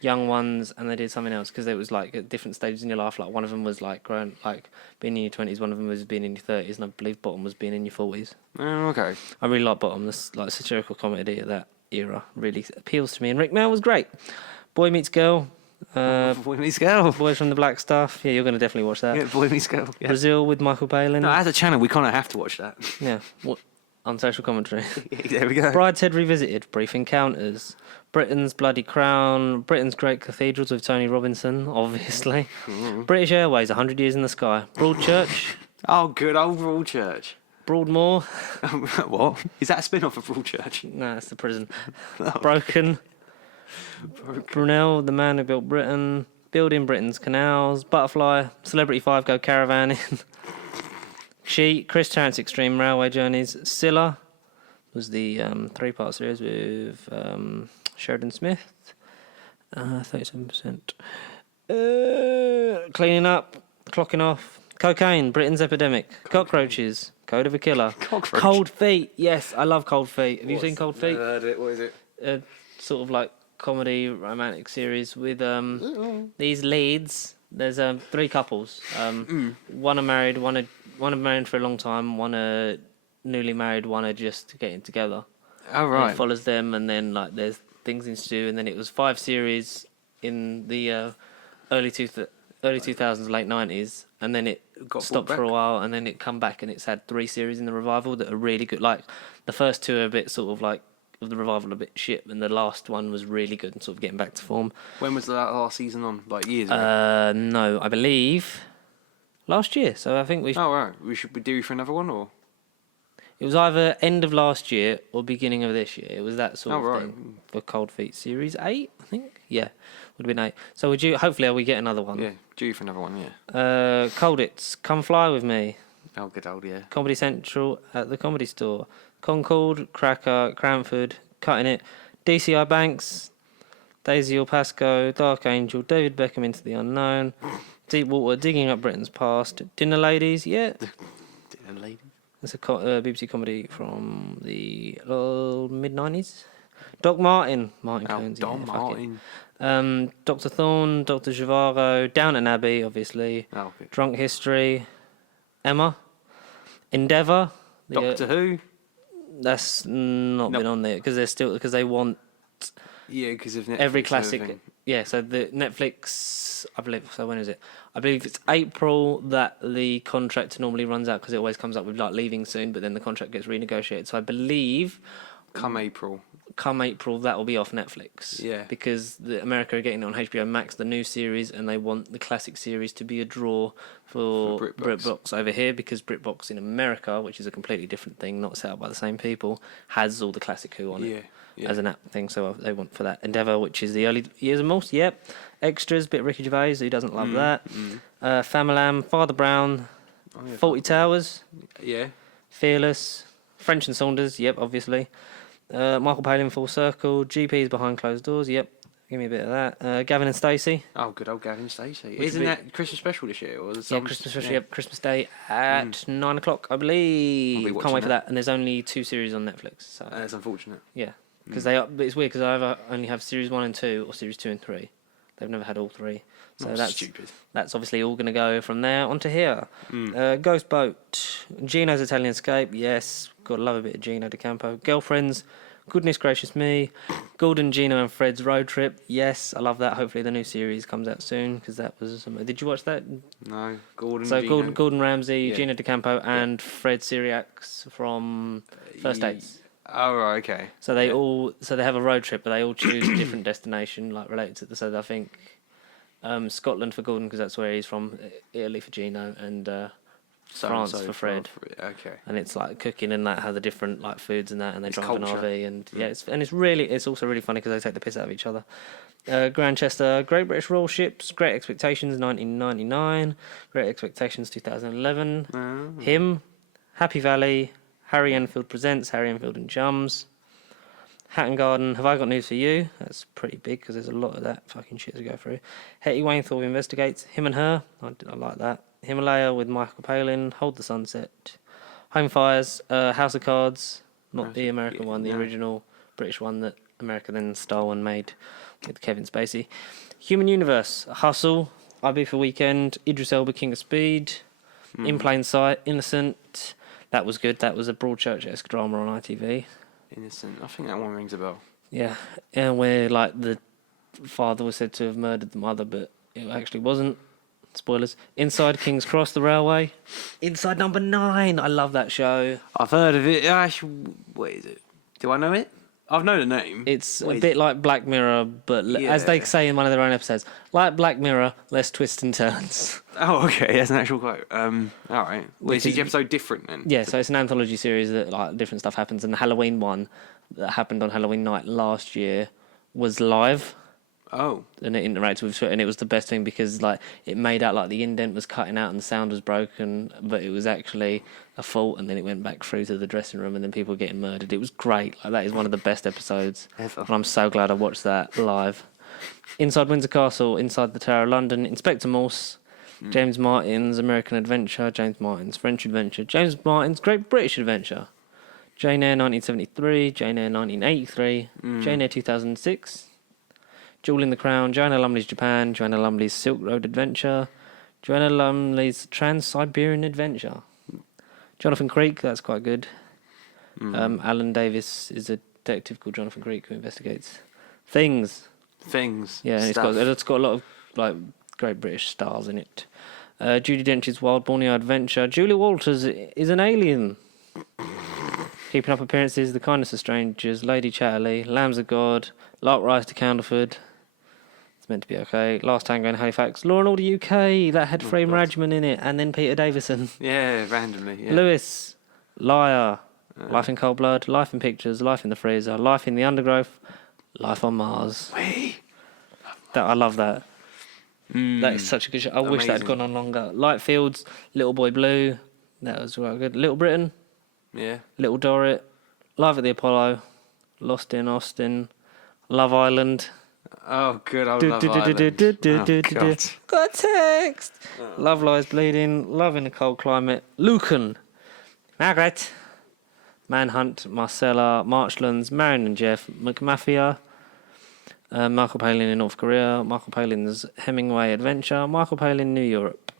Young Ones and they did something else, because it was like at different stages in your life. Like one of them was like grown, like being in your 20s, one of them was being in your 30s, and I believe Bottom was being in your 40s. Oh, okay. I really like Bottom. This like satirical comedy of that era really appeals to me. And Rick Mail was great. Boy Meets Girl. Boy Meets Girl. Boys from the Black Stuff. Yeah, you're going to definitely watch that. Yeah, Boy Meets Girl. Yeah. Brazil with Michael Palin. No, as a channel, we kind of have to watch that. Yeah. What? On social commentary. There we go. Brideshead Revisited. Brief Encounters. Britain's Bloody Crown. Britain's Great Cathedrals with Tony Robinson, obviously. British Airways, 100 Years in the Sky. Broadchurch. Oh, good old Broadchurch. Broadmoor. What? Is that a spin-off of Broadchurch? No, it's the prison. Broken. Brunel, the man who built Britain. Building Britain's canals. Butterfly. Celebrity 5 Go Caravanning. Cheat. Chris Tarrant's Extreme Railway Journeys. Scylla was the 3-part series with Sheridan Smith. 37%. Cleaning up. Clocking off. Cocaine. Britain's epidemic. Cockroaches. Code of a Killer. Cold Feet. Yes, I love Cold Feet. Have you seen Cold Feet? Never heard of it. What is it? Sort of like comedy romantic series with these leads. There's 3 couples. One are married, one are married for a long time, one are newly married, one are just getting together. Oh right. And it follows them, and then like there's things in stew, and then it was 5 series in the early 2000s, late 90s, and then it stopped for a while, and then it come back, and it's had 3 series in the revival that are really good. Like the first 2 are a bit sort of like of the revival a bit shit, and the last one was really good and sort of getting back to form. When was the last season on? Like years ago? No, I believe last year. So I think we. Oh right, we do for another one, or it was either end of last year or beginning of this year. It was that sort of thing for Cold Feet series 8, I think. Yeah, would have been 8. So would you? Hopefully, we get another one. Yeah, due for another one. Yeah. Colditz, Come Fly With Me. Oh, good old yeah. Comedy Central at the Comedy Store. Concord, Cracker, Cranford, Cutting It, DCI Banks, Daisy or Pasco, Dark Angel, David Beckham Into the Unknown, Deep Water, Digging Up Britain's Past, Dinner Ladies, yeah. Dinner Ladies? It's a BBC comedy from the mid-90s. Doc Martin. Martin Combs, Don Martin. Dr. Thorne, Dr. Zhivago, Downton Abbey, obviously. Oh, okay. Drunk History, Emma, Endeavour. Doctor Who? That's not been on there because they want because of Netflix every classic. Yeah, so the Netflix, I believe. So when is it? I believe it's April that the contract normally runs out because it always comes up with like leaving soon, but then the contract gets renegotiated. So I believe come April that will be off Netflix. Yeah, because America are getting it on HBO Max, the new series, and they want the classic series to be a draw for Britbox over here, because Britbox in America, which is a completely different thing, not set up by the same people, has all the classic Who on it as an app thing. So they want for that. Endeavour, which is the early years of Morse. Yep. Extras, bit of Ricky Gervais, who doesn't love that. Famalam, Father Brown, Fawlty Towers. Yeah. Fearless, French and Saunders. Yep, obviously. Michael Palin, Full Circle. GPs Behind Closed Doors. Yep. Give me a bit of that. Gavin and Stacey. Oh, good old Gavin and Stacey. Isn't that Christmas special this year? Or Christmas special. Yep, Christmas Day at 9 o'clock, I believe. Can't wait for that. And there's only 2 series on Netflix. So that's unfortunate. Yeah, because it's weird because I either only have series 1 and 2 or series 2 and 3. They've never had all 3. So that's stupid. That's obviously all going to go from there onto here. Ghost Boat, Gino's Italian Escape. Yes, gotta love a bit of Gino D'Acampo. Girlfriends. Goodness Gracious Me, Gordon, Gino and Fred's Road Trip. Yes, I love that. Hopefully the new series comes out soon, because that was... Did you watch that? No. Gordon, Gordon Ramsay, Gino D'Acampo and Fred Siriax from First Dates. Oh, right, okay. So they they have a road trip, but they all choose a different destination, like related to the... So I think Scotland for Gordon, because that's where he's from, Italy for Gino, and... France for Fred. Okay. And it's like cooking and that, how the different like foods and that, and they drive an RV, and it's also really funny because they take the piss out of each other. Grantchester, Great British Royal Ships, Great Expectations 1999, Great Expectations 2011, Him, Happy Valley, Harry Enfield Presents, Harry Enfield and Chums, Hatton Garden, Have I Got News for You? That's pretty big because there's a lot of that fucking shit to go through. Hetty Wainthorpe Investigates, Him and Her, I like that. Himalaya with Michael Palin, Hold the Sunset, Home Fires, House of Cards, not the American one, the original British one that America then stole and made with Kevin Spacey. Human Universe, Hustle, IB for Weekend, Idris Elba, King of Speed, In Plain Sight, Innocent. That was good. That was a Broadchurch-esque drama on ITV. Innocent. I think that one rings a bell. Yeah, and where like the father was said to have murdered the mother, but it actually wasn't. Spoilers. Inside King's Cross, the railway. Inside Number 9. I love that show. I've heard of it. What is it? Do I know it? I've known the name. It's a bit like Black Mirror, but as they say in one of their own episodes, like Black Mirror, less twists and turns. Oh, okay. That's an actual quote. All right. Well, is each episode different then? Yeah, so it's an anthology series that like different stuff happens, and the Halloween one that happened on Halloween night last year was live. Oh. And it interacted with, and it was the best thing because like it made out like the indent was cutting out and the sound was broken, but it was actually a fault, and then it went back through to the dressing room, and then people were getting murdered. It was great. Like that is one of the best episodes ever. And I'm so glad I watched that live. Inside Windsor Castle, Inside the Tower of London, Inspector Morse, James Martin's American Adventure, James Martin's French Adventure, James Martin's Great British Adventure, Jane Eyre 1973, Jane Eyre 1983, Jane Eyre 2006, Jewel in the Crown, Joanna Lumley's Japan, Joanna Lumley's Silk Road Adventure, Joanna Lumley's Trans-Siberian Adventure, Jonathan Creek, that's quite good. Alan Davis is a detective called Jonathan Creek who investigates things. Yeah, and it's got a lot of like great British stars in it. Judi Dench's Wild Borneo Adventure. Julie Walters is an alien. Keeping Up Appearances, The Kindness of Strangers, Lady Chatterley, Lambs of God, Lark Rise to Counterford. It's meant to be okay. Last Tango in Halifax. Law and Order UK, that had Freddie Rajman in it, and then Peter Davison. Yeah, randomly. Yeah. Lewis, Liar, Life in Cold Blood, Life in Pictures, Life in the Freezer, Life in the Undergrowth, Life on Mars. I love that. That is such a good show. I wish that had gone on longer. Lightfields, Little Boy Blue, that was well good. Little Britain, Little Dorrit, Live at the Apollo, Lost in Austin, Love Island. Oh, good old Love Island. Got a text. Love Lies Bleeding, Love in a Cold Climate, Lucan, Margaret, Manhunt, Marcella, Marchlands, Marion and Jeff, McMafia, Michael Palin in North Korea, Michael Palin's Hemingway Adventure, Michael Palin New Europe,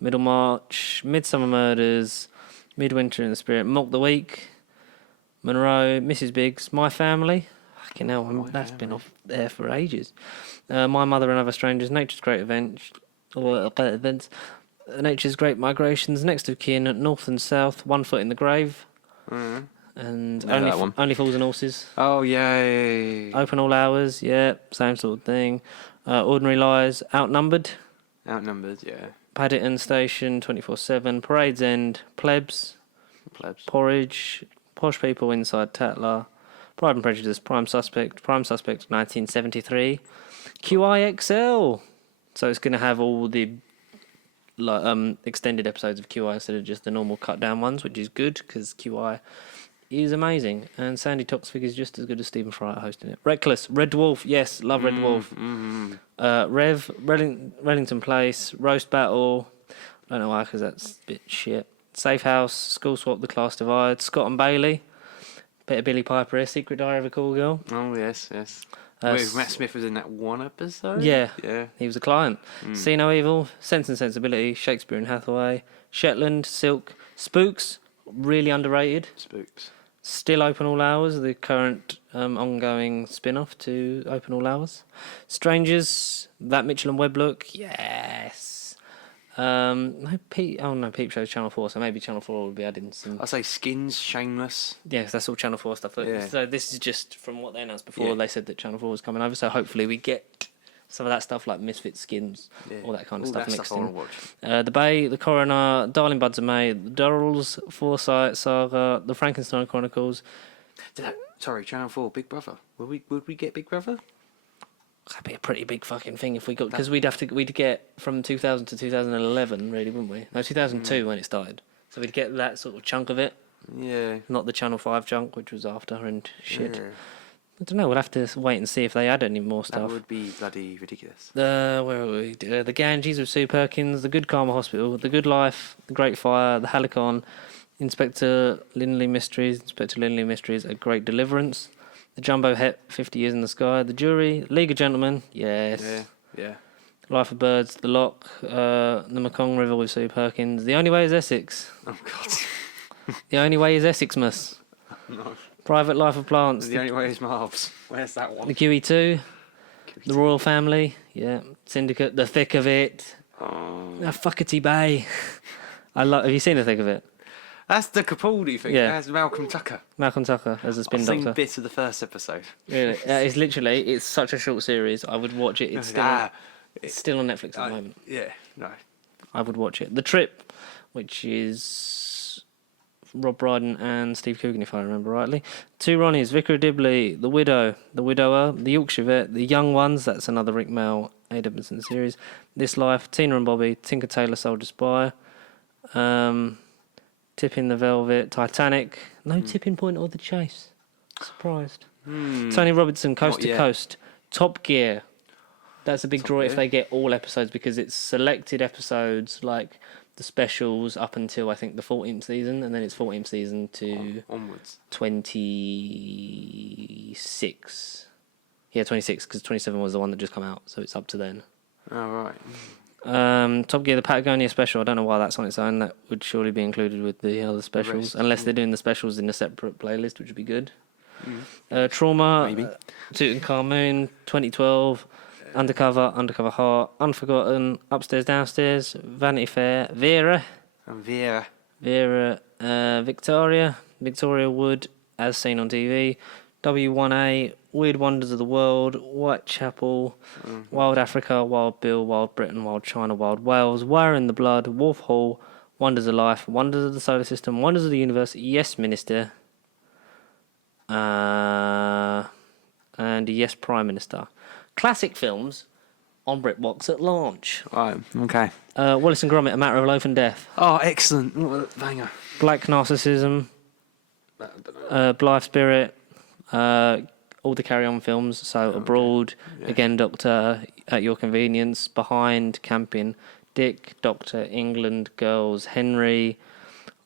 Middlemarch, Midsummer Murders, Midwinter in the Spirit, Mock the Week, Monroe, Mrs. Biggs, My Family. Fucking hell, that's been off there for ages. My Mother and Other Strangers, Nature's Great Events, Nature's Great Migrations, Next of Kin, North and South, One Foot in the Grave, and Only Fools and Horses. Oh, yay. Open All Hours, yeah, same sort of thing. Ordinary Lies, Outnumbered, yeah. Paddington Station, 24/7, Parade's End, Plebs, Porridge, Posh People Inside Tatler, Pride and Prejudice, Prime Suspect, 1973, QIXL. So it's going to have all the extended episodes of QI instead of just the normal cut down ones, which is good because QI is amazing. And Sandy Toksvig is just as good as Stephen Fry at hosting it. Reckless, Red Dwarf, yes, love Red Dwarf. Rev, Reddington Place, Roast Battle, I don't know why because that's a bit shit. Safe House, School Swap, The Class Divide, Scott and Bailey, Better Billy Piper here, Secret Diary of a Call Girl. Oh, yes. Wait, Matt Smith was in that one episode? Yeah. He was a client. See No Evil, Sense and Sensibility, Shakespeare and Hathaway, Shetland, Silk, Spooks, really underrated. Spooks. Still Open All Hours, the current ongoing spin-off to Open All Hours. Strangers, That Mitchell and Webb Look, yes. Peep Show's Channel 4, so maybe Channel 4 will be adding some... I'll say Skins, Shameless. Yes, that's all Channel 4 stuff. Yeah. So this is just from what they announced before. They said that Channel 4 was coming over, so hopefully we get some of that stuff like Misfit Skins, all that kind of stuff mixed in. The Bay, The Coroner, Darling Buds of May, The Durrells, Foresight Saga, The Frankenstein Chronicles. Channel 4, Big Brother. Would we get Big Brother? That'd be a pretty big fucking thing if we got, because we'd get from 2000 to 2011, really, wouldn't we? No, 2002 when it started. So we'd get that sort of chunk of it. Yeah. Not the Channel 5 chunk, which was after and shit. Yeah. I don't know. We'll have to wait and see if they add any more stuff. That would be bloody ridiculous. Where are we? The Ganges with Sue Perkins, The Good Karma Hospital, The Good Life, The Great Fire, The Helicon, Inspector Lindley Mysteries, A Great Deliverance, The Jumbo Het, 50 Years in the Sky, The Jury, League of Gentlemen, yes. Yeah. Life of Birds, The Lock, The Mekong River with Sue Perkins, The Only Way is Essex. Oh, God. The Only Way is Essexmas. No. Private Life of Plants. The Only Way is Marv's. Where's that one? The QE2. The Royal Family. Yeah. Syndicate. The Thick of It. Oh. Fuckety Bay. Have you seen The Thick of It? That's the Capaldi thing. Yeah. That's Malcolm Tucker. Malcolm Tucker as a spin I've doctor. seen bits of the first episode. Really, it's such a short series. I would watch it. It's still on Netflix at the moment. Yeah, no. I would watch it. The Trip, which is Rob Brydon and Steve Coogan, if I remember rightly. Two Ronnies, Vicar of Dibley, The Widow, The Widower, The Yorkshire Vet, The Young Ones, that's another Rick Mail, A. Edmondson series. This Life, Tina and Bobby, Tinker Tailor Soldier Spy, Tipping the Velvet, Titanic, no Tipping Point or The Chase. Surprised. Tony Robinson, Coast to Coast, Top Gear. That's a big draw if they get all episodes because it's selected episodes like the specials up until I think the 14th season, and then it's 14th season to onwards 26. Yeah, 26 because 27 was the one that just come out, so it's up to then. Oh right. Top Gear, the Patagonia special. I don't know why that's on its own. That would surely be included with the other specials, unless they're doing the specials in a separate playlist, which would be good. Trauma, Maybe. Tutankhamun, 2012. Undercover Heart, Unforgotten, Upstairs Downstairs, Vanity Fair, Vera, Victoria Wood, As Seen on TV, W1A, Weird Wonders of the World, Whitechapel, Wild Africa, Wild Bill, Wild Britain, Wild China, Wild Wales, Wire in the Blood, Wolf Hall, Wonders of Life, Wonders of the Solar System, Wonders of the Universe, Yes Minister, and Yes Prime Minister. Classic films on Britbox at launch. Right, okay. Wallace and Gromit, A Matter of Life and Death. Oh, excellent. What a banger. Black Narcissism, Blythe Spirit, all the Carry On films. So Abroad, Again Doctor, At Your Convenience, Behind, Camping, Dick, Doctor, England, Girls, Henry,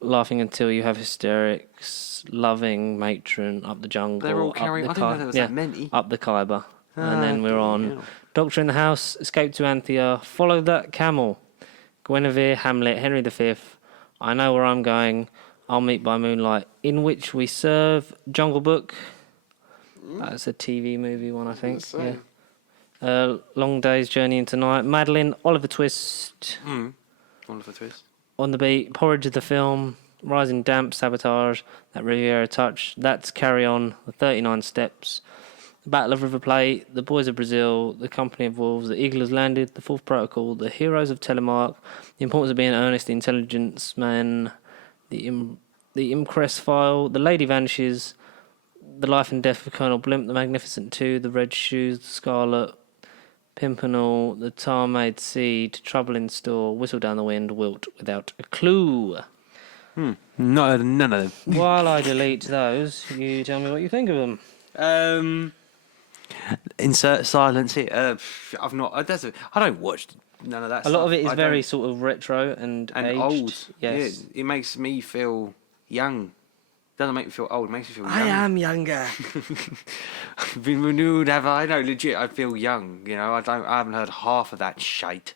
Laughing Until You Have Hysterics, Loving, Matron, Up the Jungle. They're all Carry On. I didn't know there was that many. Up the Khyber. And then we're on Doctor in the House, Escape to Anthea, Follow That Camel, Guinevere, Hamlet, Henry V, I Know Where I'm Going, I'll Meet by Moonlight, In Which We Serve, Jungle Book. That's a TV movie one, I think. Yeah. Long Day's Journey into Night, Madeline, Oliver Twist. Oliver Twist. On the Beat, Porridge of the Film, Rising Damp, Sabotage, That Riviera Touch, That's Carry On, The 39 Steps, The Battle of River Plate, The Boys of Brazil, The Company of Wolves, The Eagle Has Landed, The Fourth Protocol, The Heroes of Telemark, The Importance of Being an Earnest Intelligence Man, The Impress File, The Lady Vanishes, The Life and Death of Colonel Blimp, The Magnificent Two, The Red Shoes, The Scarlet Pimpernel, The Tar-Made Seed, Trouble in Store, Whistle Down the Wind, Wilt Without a Clue. No, none of them. While I delete those, you tell me what you think of them. Insert silence here. I don't watch none of that A stuff. lot of it is very sort of retro and aged. old. Yes. Yeah, it makes me feel young. Doesn't make me feel old. It makes me feel young. I am younger. Been renewed, have I? No, legit, I feel young. You know, I haven't heard half of that shite.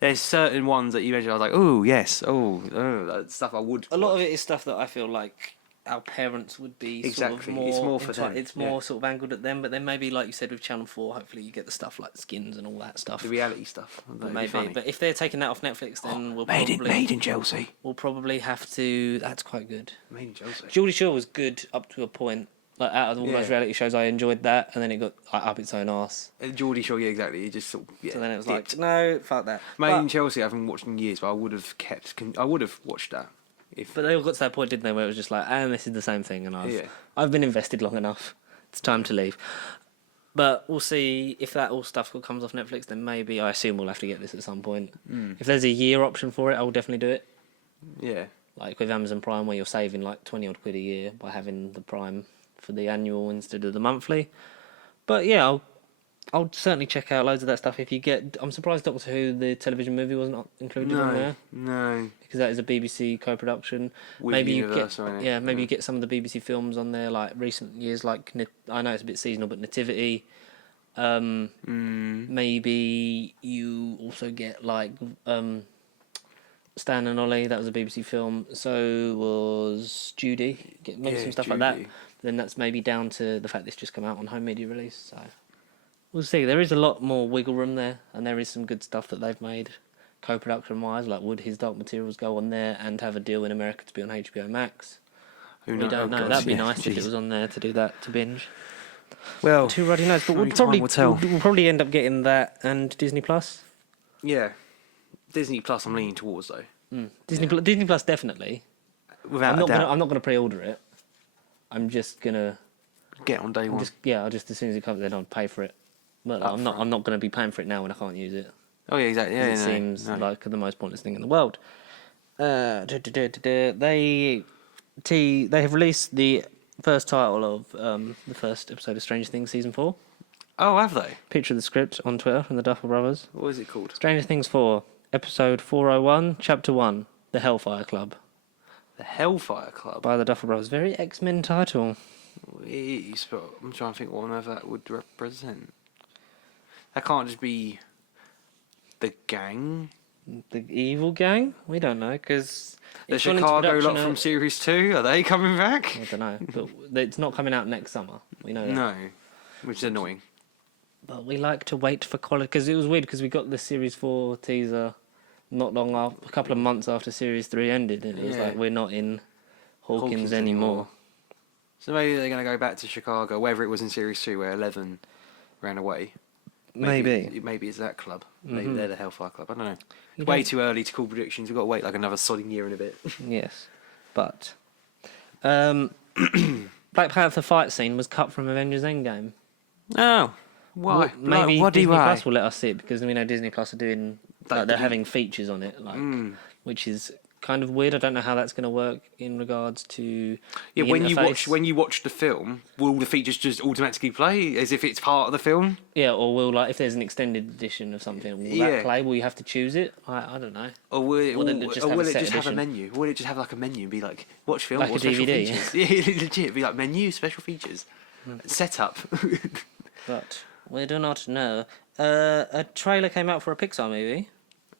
There's certain ones that you mentioned, I was like, oh, yes, that stuff I would. A lot of it is stuff that I feel like our parents would be sort of more. It's more for them. It's more sort of angled at them, but then maybe, like you said, with Channel 4, hopefully you get the stuff like Skins and all that stuff. The reality stuff. Maybe, but if they're taking that off Netflix, then we'll Made probably... in Chelsea. We'll probably have to... That's quite good. Made in Chelsea. Geordie Shore was good up to a point. Like, out of all those reality shows, I enjoyed that, and then it got up its own arse. Geordie Shore, yeah, exactly. It just sort of, so then it was like, no, fuck that. Made in Chelsea, I haven't watched in years, but I would have watched that. But they all got to that point, didn't they, where it was just like, this is the same thing, and I've been invested long enough. It's time to leave. But we'll see if that all stuff comes off Netflix, then maybe, I assume we'll have to get this at some point. If there's a year option for it, I will definitely do it. Yeah. Like with Amazon Prime, where you're saving like 20 odd quid a year by having the Prime for the annual instead of the monthly. But yeah, I'll certainly check out loads of that stuff. If you get, I'm surprised Doctor Who, the television movie, wasn't included on there. No. Because that is a BBC co-production. With maybe Universal, you get some of the BBC films on there, like recent years, like I know it's a bit seasonal, but Nativity. Maybe you also get like Stan and Ollie. That was a BBC film. So was Judy. Maybe some stuff Judy. like that. Then that's maybe down to the fact this just come out on home media release. So we'll see. There is a lot more wiggle room there, and there is some good stuff that they've made. co-production wise? Like, would his Dark Materials go on there and have a deal in America to be on HBO Max? We don't know. That'd be nice if it was on there to do that, to binge. Well, who already knows? But we'll probably end up getting that and Disney Plus. Yeah, Disney Plus. I'm leaning towards though. Disney Plus definitely. Without a doubt. I'm not gonna pre-order it. I'm just gonna get on day one. I'll just as soon as it comes, then I'll pay for it. But I'm not gonna be paying for it now when I can't use it. Oh yeah, exactly. Yeah, it seems like the most pointless thing in the world. They have released the first title of the first episode of Stranger Things season 4. Oh, have they? Picture of the script on Twitter from the Duffer Brothers. What is it called? Stranger Things 4, episode 401, chapter 1, The Hellfire Club. The Hellfire Club? By the Duffer Brothers. Very X-Men title. I'm trying to think what on earth that would represent. That can't just be the gang? The evil gang? We don't know, because... The Chicago lot from Series 2, are they coming back? I don't know, but it's not coming out next summer. We know that. No, which is annoying. But we like to wait for quality, because it was weird, because we got the Series 4 teaser not long after, a couple of months after Series 3 ended, and it was like, we're not in Hawkins anymore. So maybe they're going to go back to Chicago, whether it was in Series 2 where 11 ran away. Maybe it's that club. Maybe they're the Hellfire Club. I don't know. It's way too early to call predictions. We've got to wait like another sodding year and a bit. Yes. But Black Panther fight scene was cut from Avengers Endgame. Oh. Why? Maybe Disney Plus will let us see it, because we know Disney Plus are doing... they're having features on it, which is kind of weird. I don't know how that's going to work in regards to the interface. when you watch the film, will the features just automatically play as if it's part of the film? Yeah, or will, like, if there's an extended edition of something, will that play? Will you have to choose it? I don't know. Or will it just have a menu? Will it just have like a menu and be like, watch film like or a special DVD? Features? Yeah, legit. Be like menu, special features, setup. But we do not know. A trailer came out for a Pixar movie.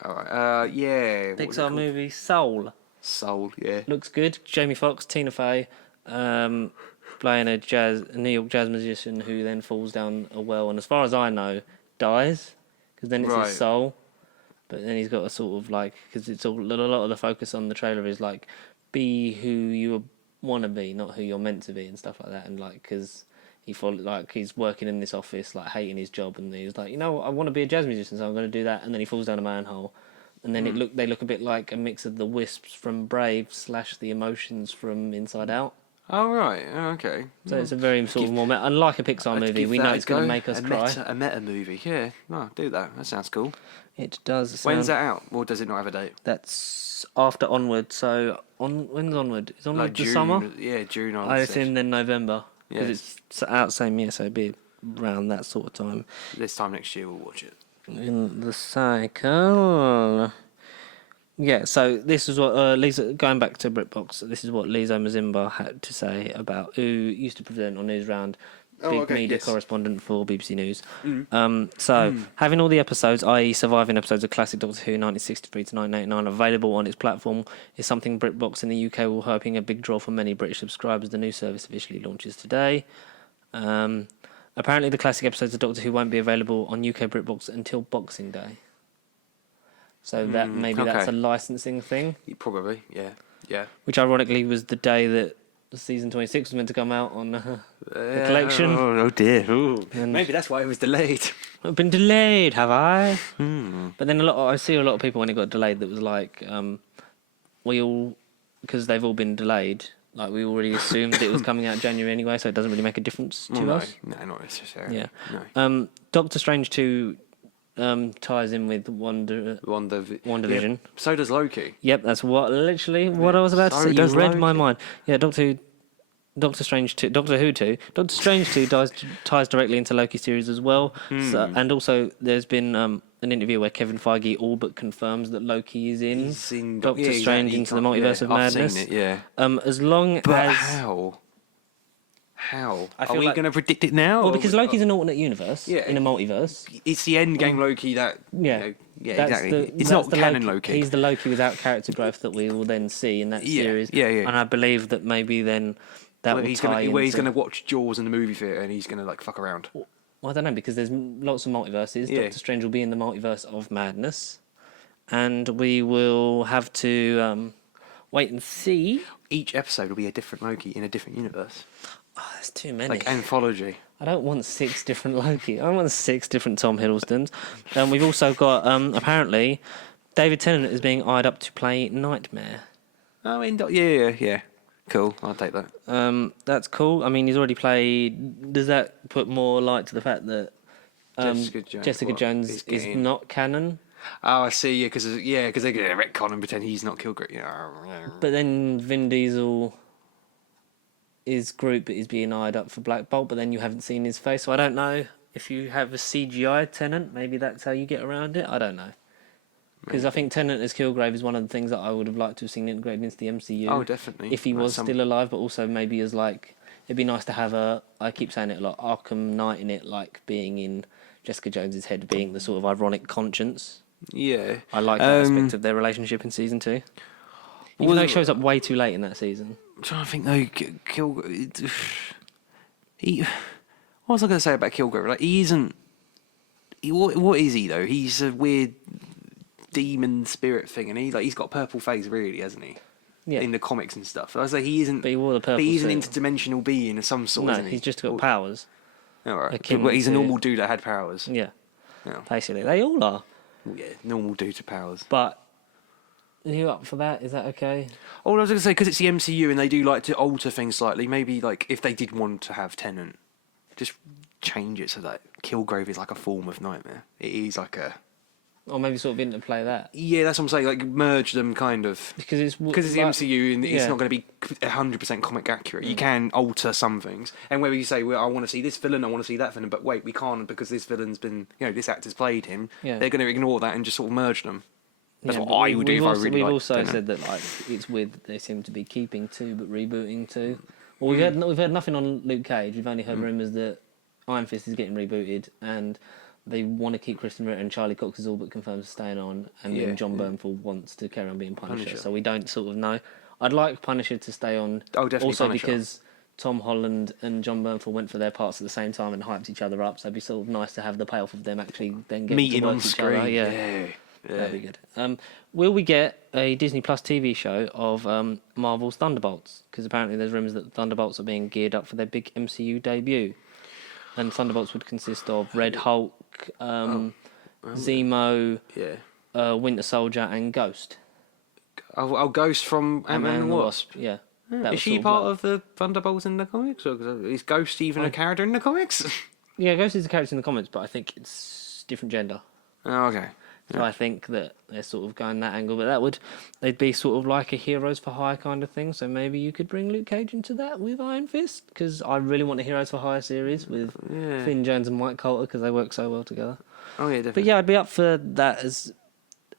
Alright, yeah. Pixar movie Soul. Soul, yeah. Looks good. Jamie Foxx, Tina Fey, playing a New York jazz musician who then falls down a well, and as far as I know, dies, because then it's his soul. But then he's got a sort of like, because it's all, a lot of the focus on the trailer is like, be who you want to be, not who you're meant to be, and stuff like that. And like, because he's working in this office, like hating his job, and he's like, I want to be a jazz musician, so I'm going to do that. And then he falls down a manhole, and then they look a bit like a mix of the Wisps from Brave / the Emotions from Inside Out. Oh right, okay. So it's a very sort of more unlike a Pixar movie. We know it's going to make us cry. A meta movie, yeah. No, do that. That sounds cool. It does. When's that out, or does it not have a date? That's after Onward. So when's Onward? Is Onward the summer? Yeah, June. I assume then November. Because it's out same year, so it'd be around that sort of time. This time next year we'll watch it. In the cycle. Yeah, so this is what Lisa, going back to Britbox, this is what Lisa Mazimba had to say about, who used to present on Newsround, media correspondent for BBC News. Having all the episodes, i.e. surviving episodes of classic Doctor Who 1963 to 1989 available on its platform is something Britbox in the UK will hoping a big draw for many British subscribers. The new service officially launches today. Apparently the classic episodes of Doctor Who won't be available on UK Britbox until Boxing Day. So that that's a licensing thing. Probably, yeah. Which ironically was the day that season 26 was meant to come out on the collection. Oh dear. Maybe that's why it was delayed. I've been delayed, have I? But then I see a lot of people when it got delayed that was like, because they've all been delayed, like we already assumed it was coming out in January anyway, so it doesn't really make a difference to us. No, not necessarily. Yeah. No. Doctor Strange 2 ties in with WandaVision. Yeah, so does Loki. Yep, that's what I was about to say. You read my mind. Yeah, Doctor Strange 2, Doctor Who 2. Doctor Strange 2 ties directly into Loki series as well. So, and also there's been an interview where Kevin Feige all but confirms that Loki is in Doctor Strange into the Multiverse of Madness. I've seen it, as long as... How? Are we going to predict it now? Well, because Loki's an alternate universe in a multiverse. It's the end game Loki that... exactly. It's not canon Loki. He's the Loki without character growth that we will then see in that series. Yeah. And I believe that maybe then that will tie into... Where he's going to watch Jaws in the movie theatre and he's going to, like, fuck around. Well, I don't know, because there's lots of multiverses. Yeah. Doctor Strange will be in the Multiverse of Madness. and we will have to wait and see. Each episode will be a different Loki in a different universe. Oh, that's too many. Like anthology. I don't want 6 different Loki. I want 6 different Tom Hiddlestons. We've also got, apparently, David Tennant is being eyed up to play Nightmare. Oh, yeah. Cool, I'll take that. That's cool. I mean, he's already played... Does that put more light to the fact that Jessica Jones is not canon? Oh, I see, because they're going to retcon and pretend he's not Kilgrave. But then Vin Diesel is Groot, but he's being eyed up for Black Bolt, but then you haven't seen his face, so I don't know if you have a CGI Tennant, maybe that's how you get around it. I don't know. Because I think Tennant as Kilgrave is one of the things that I would have liked to have seen integrated into the MCU. Oh, definitely. If he was still alive, but also maybe as like... It'd be nice to have I keep saying it a lot, Arkham Knight in it, like being in Jessica Jones's head, being the sort of ironic conscience. Yeah. I like that aspect of their relationship in season 2. Even though he shows up way too late in that season. I'm trying to think though, what was I going to say about Kilgrave? Like, he isn't... what is he though? He's a weird demon spirit thing, and he's got a purple face, really, hasn't he? Yeah. In the comics and stuff. I was like, he isn't... But he wore the purple But he's an suit. interdimensional being of some sort, No, isn't he? he's just got powers. All right. Akin But he's a to- normal dude that had powers. Yeah. Yeah. Basically, they all are. Yeah, normal dude to powers. But are you up for that? Is that okay? Oh, I was going to say, because it's the MCU and they do like to alter things slightly, maybe like if they did want to have Tennant, just change it so that Kilgrave is like a form of Nightmare. It is like a... Or maybe sort of interplay that. Yeah, that's what I'm saying, like merge them kind of. Because it's the like, MCU and it's yeah. not going to be 100% comic accurate. You can alter some things. And whether you say, well, I want to see this villain, I want to see that villain, but wait, we can't because this villain's been, this actor's played him. Yeah. They're going to ignore that and just sort of merge them. That's Yeah, what but I would do if I really We've liked also Tennant. said that like it's weird that they seem to be keeping 2 but rebooting 2. Well, we've heard nothing on Luke Cage. We've only heard rumours that Iron Fist is getting rebooted and they want to keep Kristen Ritter, and Charlie Cox is all but confirmed staying on, and then John Bernthal wants to carry on being Punisher. So we don't sort of know. I'd like Punisher to stay on. Oh, definitely also Punisher. because Tom Holland and John Bernthal went for their parts at the same time and hyped each other up. So it'd be sort of nice to have the payoff of them actually then getting Meeting to work on each screen. other. Yeah. That'd be good. Will we get a Disney Plus TV show of Marvel's Thunderbolts? Because apparently there's rumours that Thunderbolts are being geared up for their big MCU debut. And Thunderbolts would consist of Red Hulk, Zemo, Winter Soldier, and Ghost. Oh, Ghost from Ant-Man and the Wasp. Yeah. Is she part of the Thunderbolts in the comics? Or is Ghost even a character in the comics? Yeah, Ghost is a character in the comics, but I think it's different gender. Oh, okay. So I think that they're sort of going that angle, but they'd be sort of like a Heroes for Hire kind of thing. So maybe you could bring Luke Cage into that with Iron Fist, because I really want a Heroes for Hire series with Finn Jones and Mike Colter because they work so well together. Oh yeah, definitely. But yeah, I'd be up for that as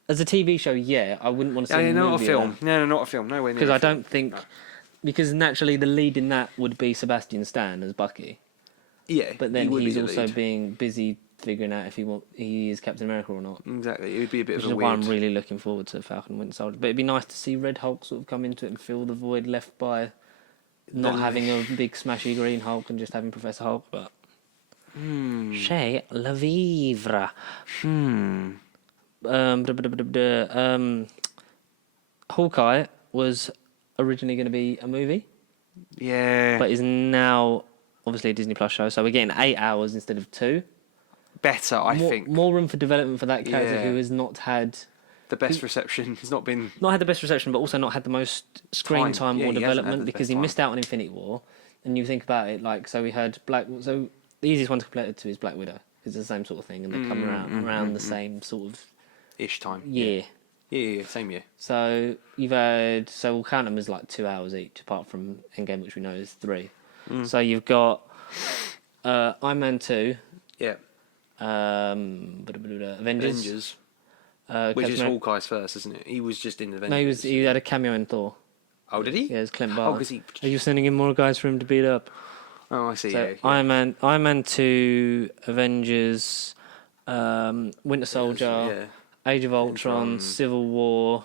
a TV show. Yeah, I wouldn't want to see. Not a film. No, not a film. No way near. Because I don't think because naturally the lead in that would be Sebastian Stan as Bucky. Yeah, But then he he's the also lead. being busy figuring out if he is Captain America or not. Exactly, it would be a bit Which of is a why weird. I'm really looking forward to Falcon and Winter Soldier. But it'd be nice to see Red Hulk sort of come into it and fill the void left by not having a big smashy green Hulk and just having Professor Hulk. But Chez la vivre. Hawkeye was originally going to be a movie, Yeah, but is now obviously a Disney Plus show. So we're getting 8 hours instead of 2. better, I think. More room for development for that character Yeah. who has not had The best reception has not been. the best reception, but also not had the most screen time Yeah, or he hasn't had development the because best he time. missed out on Infinity War. And you think about it, like, so we had so the easiest one to compare it to is Black Widow because it's the same sort of thing, and they come around the same sort of Ish time. year. Yeah, same year. So we'll count them as like 2 hours each, apart from Endgame, which we know is 3. So you've got Iron Man 2, Yeah. Avengers. Which is Captain America- Hawkeye's first, isn't it? He was just in Avengers. No, he had a cameo in Thor. Oh, did he? Yeah, it's Clint Oh, Barton. 'cause he. Are you sending in more guys for him to beat up? Oh, I see. So Yeah. Iron Man 2, Avengers, Winter Soldier, Yeah. Age of Ultron, Ultron. Civil War,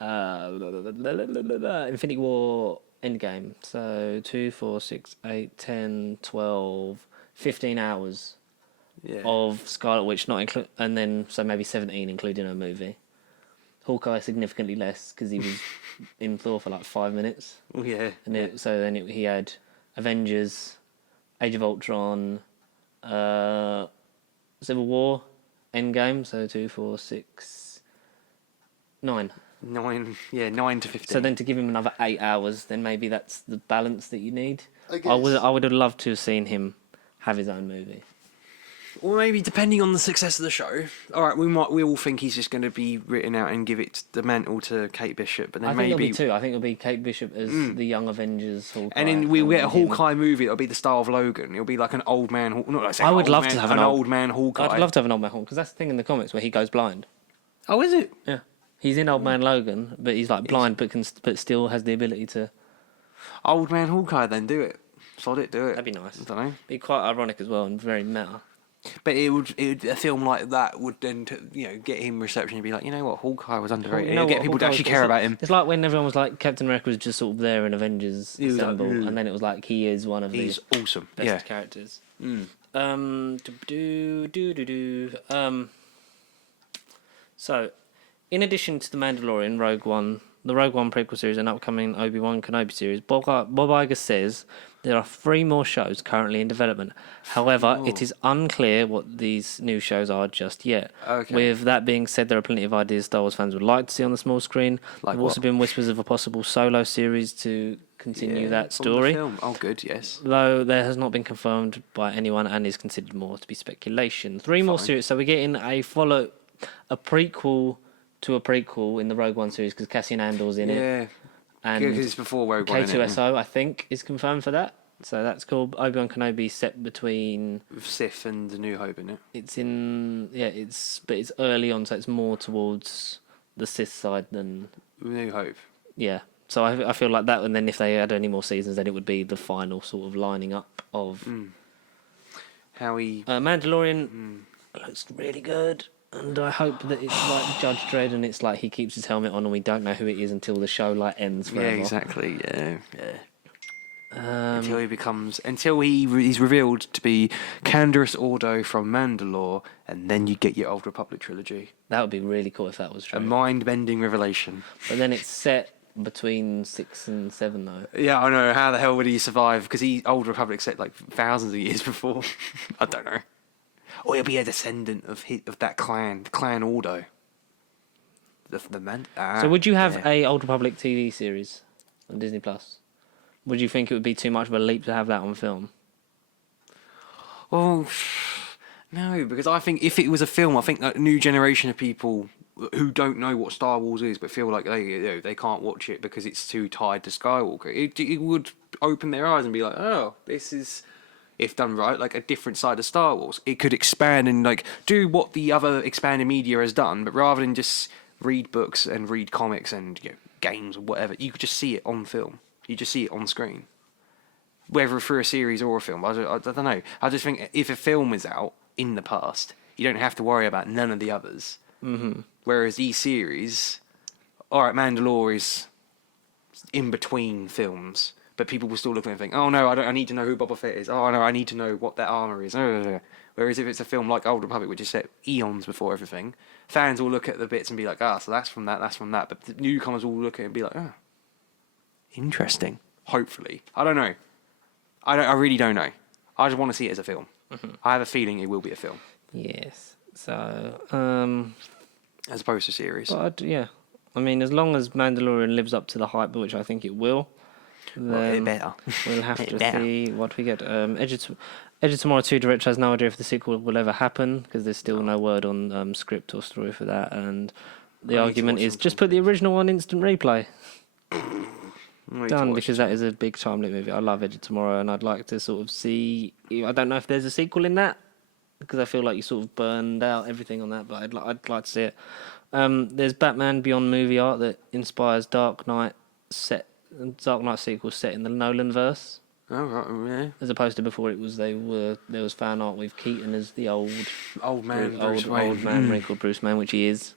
Infinity War, Endgame. So 2, 4, 6, 8, 10, 12, 15 hours Yeah. of Scarlet Witch, not include, and then so maybe 17 including a movie. Hawkeye significantly less because he was in Thor for like 5 minutes. Oh, yeah. And so then he had Avengers, Age of Ultron, Civil War, Endgame, so 2, 4, 6, 9. 9 to 15. So then to give him another 8 hours, then maybe that's the balance that you need. I guess. I would have loved to have seen him have his own movie. Or maybe depending on the success of the show. All right, we all think he's just going to be written out and give it the mantle to Kate Bishop, but then I think it'll be two. I think it'll be Kate Bishop as the Young Avengers Hawkeye, and then we'll get a him. Hawkeye movie that'll be the style of Logan. It'll be like an old man. Not like I would love to have an old man Hawkeye. I'd love to have an old man Hawkeye because that's the thing in the comics where he goes blind. Oh, is it? Yeah, he's in Old Man Logan, but he's like blind, but still has the ability to. Old man Hawkeye, then do it. Sod it, do it. That'd be nice. I don't know. Be quite ironic as well and very meta. But a film like that would then, get him reception and be like, you know what, Hawkeye was underrated. You know Get what, people to Hawkeye actually was- care about him. It's like when everyone was like, Captain America was just sort of there in Avengers He was like, Assemble, and then it was like, he is one of He's the awesome. best Yeah. characters. Mm. So, in addition to The Mandalorian, Rogue One, the Rogue One prequel series, and upcoming Obi-Wan Kenobi series, Bob Iger says there are 3 more shows currently in development. However, it is unclear what these new shows are just yet. Okay. With that being said, there are plenty of ideas Star Wars fans would like to see on the small screen. Like there have also what? been whispers of a possible solo series to continue that from the story. film. Oh, good, yes. Though there has not been confirmed by anyone and is considered more to be speculation. 3 more series. So we're getting a prequel to a prequel in the Rogue One series because Cassian Andor's in it. Yeah. And Because it's before Rogue One. isn't it? K2SO, I think, is confirmed for that. So that's cool. Obi-Wan Kenobi set between. With Sith and The New Hope, isn't it? It's in. Yeah, but it's early on, so it's more towards the Sith side than. New Hope. Yeah. So I feel like that, and then if they had any more seasons, then it would be the final sort of lining up of. How he. Mandalorian looks really good. And I hope that it's like Judge Dredd, and it's like he keeps his helmet on, and we don't know who it is until the show like ends forever. Yeah, exactly. Yeah. Until he's revealed to be Canderous Ordo from Mandalore, and then you get your Old Republic trilogy. That would be really cool if that was true. A mind-bending revelation. But then it's set between 6 and 7, though. Yeah, I know. How the hell would he survive? Because Old Republic set like thousands of years before. I don't know. Or he'll be a descendant of that clan, the Clan Ordo. The man. So would you have a Old Republic TV series on Disney Plus? Would you think it would be too much of a leap to have that on film? Well, no, because I think if it was a film, I think a new generation of people who don't know what Star Wars is but feel like they can't watch it because it's too tied to Skywalker, it would open their eyes and be like, oh, this is, if done right, like a different side of Star Wars. It could expand and like do what the other expanded media has done, but rather than just read books and read comics and games or whatever, you could just see it on film. You just see it on screen. Whether through a series or a film, I don't know. I just think if a film is out in the past, you don't have to worry about none of the others. Mm-hmm. Whereas these series, alright, Mandalore is in between films, but people will still look at it and think, oh no, I need to know who Boba Fett is. Oh no, I need to know what that armor is. Whereas if it's a film like Old Republic, which is set eons before everything, fans will look at the bits and be like, so that's from that, that's from that. But the newcomers will look at it and be like, oh, interesting. Hopefully. I don't know. I really don't know. I just want to see it as a film. Mm-hmm. I have a feeling it will be a film. Yes. So, as opposed to series. But yeah. I mean, as long as Mandalorian lives up to the hype, which I think it will, then it better. We'll have to see what we get. Edge of Tomorrow 2 director has no idea if the sequel will ever happen because there's still no word on script or story for that. And the argument is just put the original on instant replay. Done, because that is a big time-lit movie. I love Edge of Tomorrow, and I'd like to sort of see. I don't know if there's a sequel in that because I feel like you sort of burned out everything on that, but I'd like to see it. There's Batman Beyond movie art that inspires Dark Knight sequel set in the Nolan verse. Oh right, yeah. As opposed to before, there was fan art with Keaton as the old man, old man wrinkled Bruce Wayne, which he is.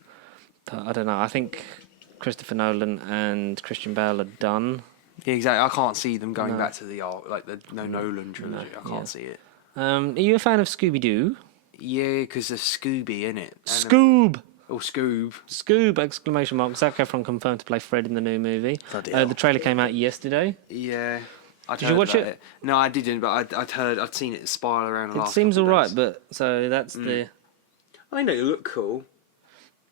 But I don't know. I think Christopher Nolan and Christian Bale are done. Yeah, exactly. I can't see them going back to the Nolan trilogy. I can't see it. Are you a fan of Scooby Doo? Yeah, because there's Scooby in it. Scoob. Or Scoob. Scoob! Exclamation mark. Zac Efron confirmed to play Fred in the new movie. The trailer came out yesterday. Yeah. Did you watch it? No, I didn't, but I'd seen it spiral around the last. It seems alright, days. but so that's the. I know you look cool.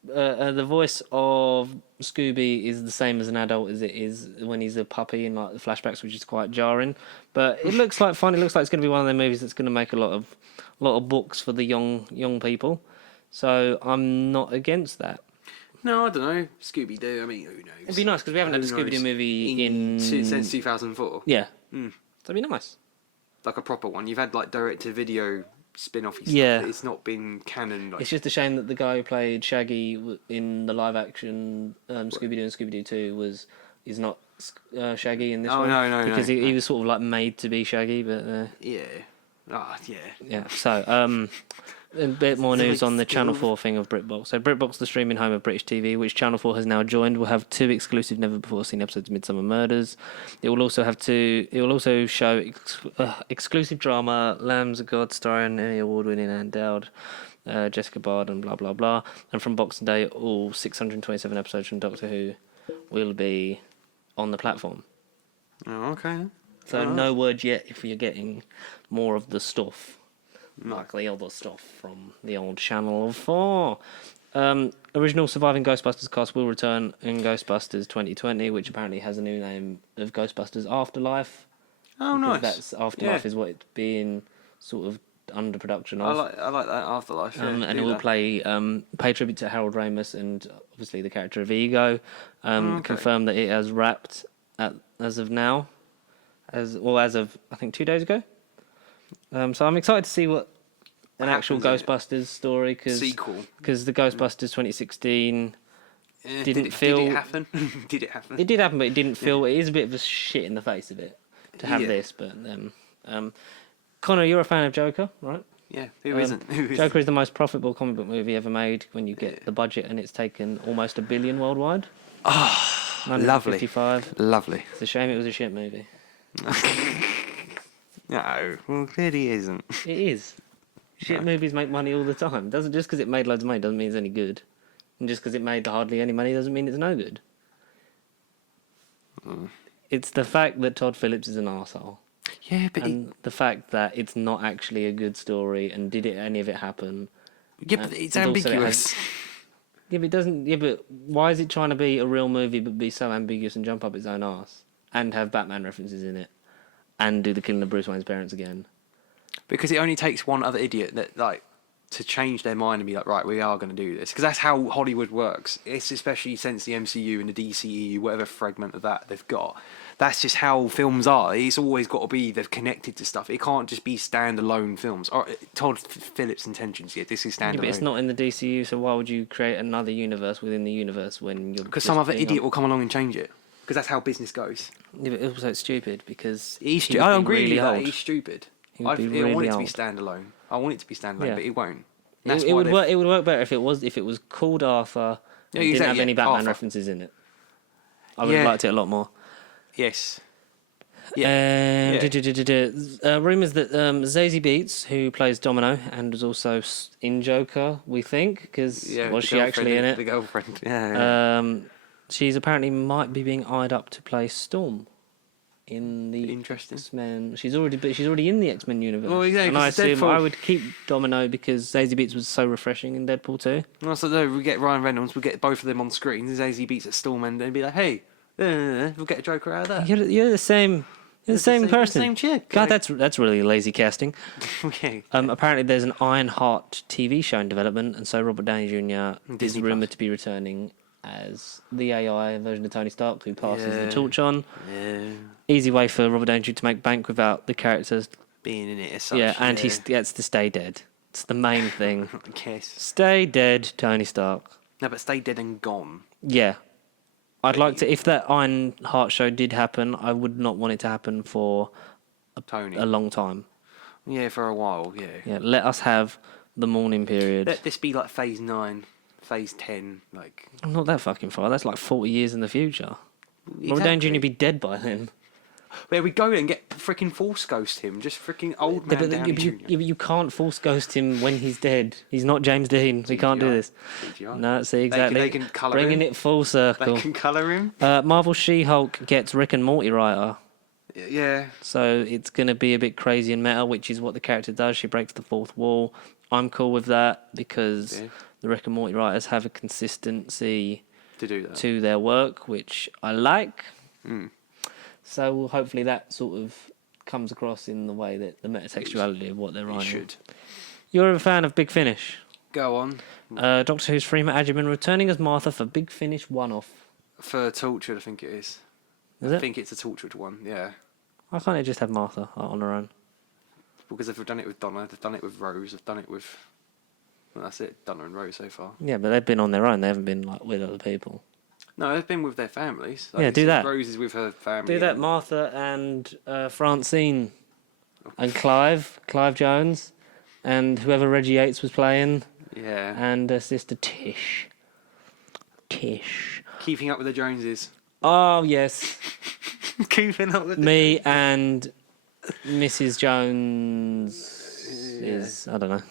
The voice of Scooby is the same as an adult as it is when he's a puppy in like the flashbacks, which is quite jarring. But it looks like fun. It looks like it's going to be one of the movies that's going to make a lot of books for the young people. So I'm not against that. No, I don't know. Scooby Doo. I mean, who knows? It'd be nice because we haven't had a Scooby Doo movie since 2004. Yeah, that'd be nice. Like a proper one. You've had like direct-to-video spin-off stuff. Yeah. But it's not been canon. Like... It's just a shame that the guy who played Shaggy in the live-action Scooby Doo and Scooby Doo 2 is not Shaggy in this one. No, because he was sort of like made to be Shaggy, but yeah. Yeah. So a bit more news on the Channel 4 thing of Britbox. So Britbox, the streaming home of British TV, which Channel 4 has now joined, will have 2 exclusive, never-before-seen episodes of Midsummer Murders. It will also show exclusive drama Lambs of God, starring Emmy Award-winning Anne Dowd, Jessica Bard, and blah blah blah. And from Boxing Day, all 627 episodes from Doctor Who will be on the platform. Oh, okay. So no word yet if you're getting more of the stuff. Like the other stuff from the old Channel 4. Original surviving Ghostbusters cast will return in Ghostbusters 2020, which apparently has a new name of Ghostbusters Afterlife. Oh, nice. That's Afterlife is what it's being sort of under production of. I like that Afterlife. Yeah, and it will pay tribute to Harold Ramis and obviously the character of Ego. Confirmed that it has wrapped as of now, as of I think 2 days ago. So I'm excited to see what an actual Ghostbusters story because the Ghostbusters 2016 didn't feel. Did it happen? Did it happen? It did happen, but it didn't feel. It is a bit of a shit in the face of it to have this. But Connor, you're a fan of Joker, right? Yeah, who isn't? Joker is the most profitable comic book movie ever made when you get the budget, and it's taken almost $1 billion worldwide. Oh, lovely. 55. Lovely. It's a shame it was a shit movie. No, well, clearly it isn't. It is. Shit movies make money all the time. Doesn't just because it made loads of money doesn't mean it's any good, and just because it made hardly any money doesn't mean it's no good. It's the fact that Todd Phillips is an arsehole. Yeah, but the fact that it's not actually a good story, and did any of it happen? Yeah, but it's ambiguous. Yeah, but it doesn't. Yeah, but why is it trying to be a real movie but be so ambiguous and jump up its own arse and have Batman references in it? And do the killing of Bruce Wayne's parents again. Because it only takes one other idiot to change their mind and be like, right, we are going to do this. Because that's how Hollywood works. It's especially since the MCU and the DCEU, whatever fragment of that they've got. That's just how films are. It's always got to be, they've connected to stuff. It can't just be standalone films. Or Todd Phillips' intentions, this is standalone. Yeah, but it's not in the DCU, so why would you create another universe within the universe when you're... Because some other idiot will come along and change it. Because that's how business goes. Yeah, but also it's stupid because I agree with that. He's stupid. I want it to be standalone. But it won't. It would work better if it was called Arthur and didn't have any Batman references in it. I would have liked it a lot more. Yes. Rumours that Zazie Beetz, who plays Domino and was also in Joker, we think, because was she actually in it? The girlfriend. Yeah. She's apparently might be being eyed up to play Storm in the X-Men. She's already in the X-Men universe. Well, exactly. And I assume I would keep Domino because Zazie Beetz was so refreshing in Deadpool 2. Well, so we get Ryan Reynolds, we'll get both of them on screen. Zazie Beetz at Storm, and they'd be like, "Hey, we'll get a Joker out of that." You're the same. You're the same person. Same chick. God, that's really lazy casting. Okay. Apparently, there's an Ironheart TV show in development, and so Robert Downey Jr. is rumoured to be returning as the AI version of Tony Stark who passes the torch on. Yeah. Easy way for Robert Downey Jr. to make bank without the characters being in it as such. Yeah, and he gets to stay dead. It's the main thing. Yes. Stay dead, Tony Stark. No, but stay dead and gone. Yeah. I'd like to... If that Ironheart show did happen, I would not want it to happen for a long time. Yeah, for a while, yeah. Yeah, let us have the mourning period. Let this be like Phase 9... Phase 10, like... Not that fucking far. That's like 40 years in the future. Exactly. Robert Downey Jr. be dead by then. Where we go and get freaking Force Ghost him, just freaking old man Downey Jr. You can't Force Ghost him when he's dead. He's not James Dean. We can't do this. CGI. No, see, exactly. They can colour Bringing him. it full circle. They can colour him. Marvel She-Hulk gets Rick and Morty writer. Yeah. So it's going to be a bit crazy and meta, which is what the character does. She breaks the fourth wall. I'm cool with that because the Rick and Morty writers have a consistency to do that to their work, which I like. Mm. So hopefully that sort of comes across in the way that the metatextuality of what they're writing. Should. You're a fan of Big Finish. Go on. Doctor Who's Freema Agyeman returning as Martha for Big Finish one-off. For Tortured, I think it is. I think it's a Tortured one, yeah. Why can't it just have Martha on her own? Because they've done it with Donna, they've done it with Rose, they've done it with... Well, that's it, Donna and Rose so far. Yeah, but they've been on their own. They haven't been like with other people. No, they've been with their families. Yeah, do that. Rose is with her family. Do that, Martha and Francine and Clive Jones, and whoever Reggie Yates was playing. Yeah. And sister Tish. Keeping Up with the Joneses. Oh, yes. Keeping Up with Me and Mrs. Jones is, I don't know.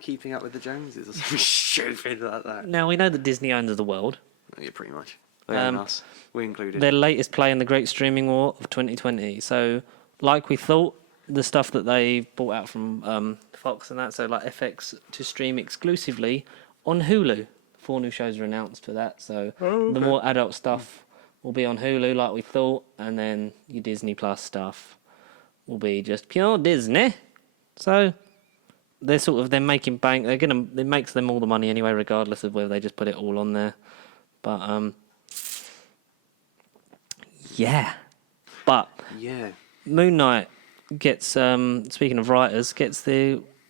Keeping Up with the Joneses or some stupid like that. Now, we know that Disney owns the world. Yeah, pretty much. They own us. We included. Their latest play in the Great Streaming War of 2020. So, like we thought, the stuff that they bought out from Fox and that, so like FX to stream exclusively on Hulu. 4 new shows are announced for that, so the more adult stuff will be on Hulu like we thought, and then your Disney Plus stuff will be just pure Disney. So they're making bank. It makes them all the money anyway, regardless of whether they just put it all on there. But yeah. Moon Knight gets speaking of writers, gets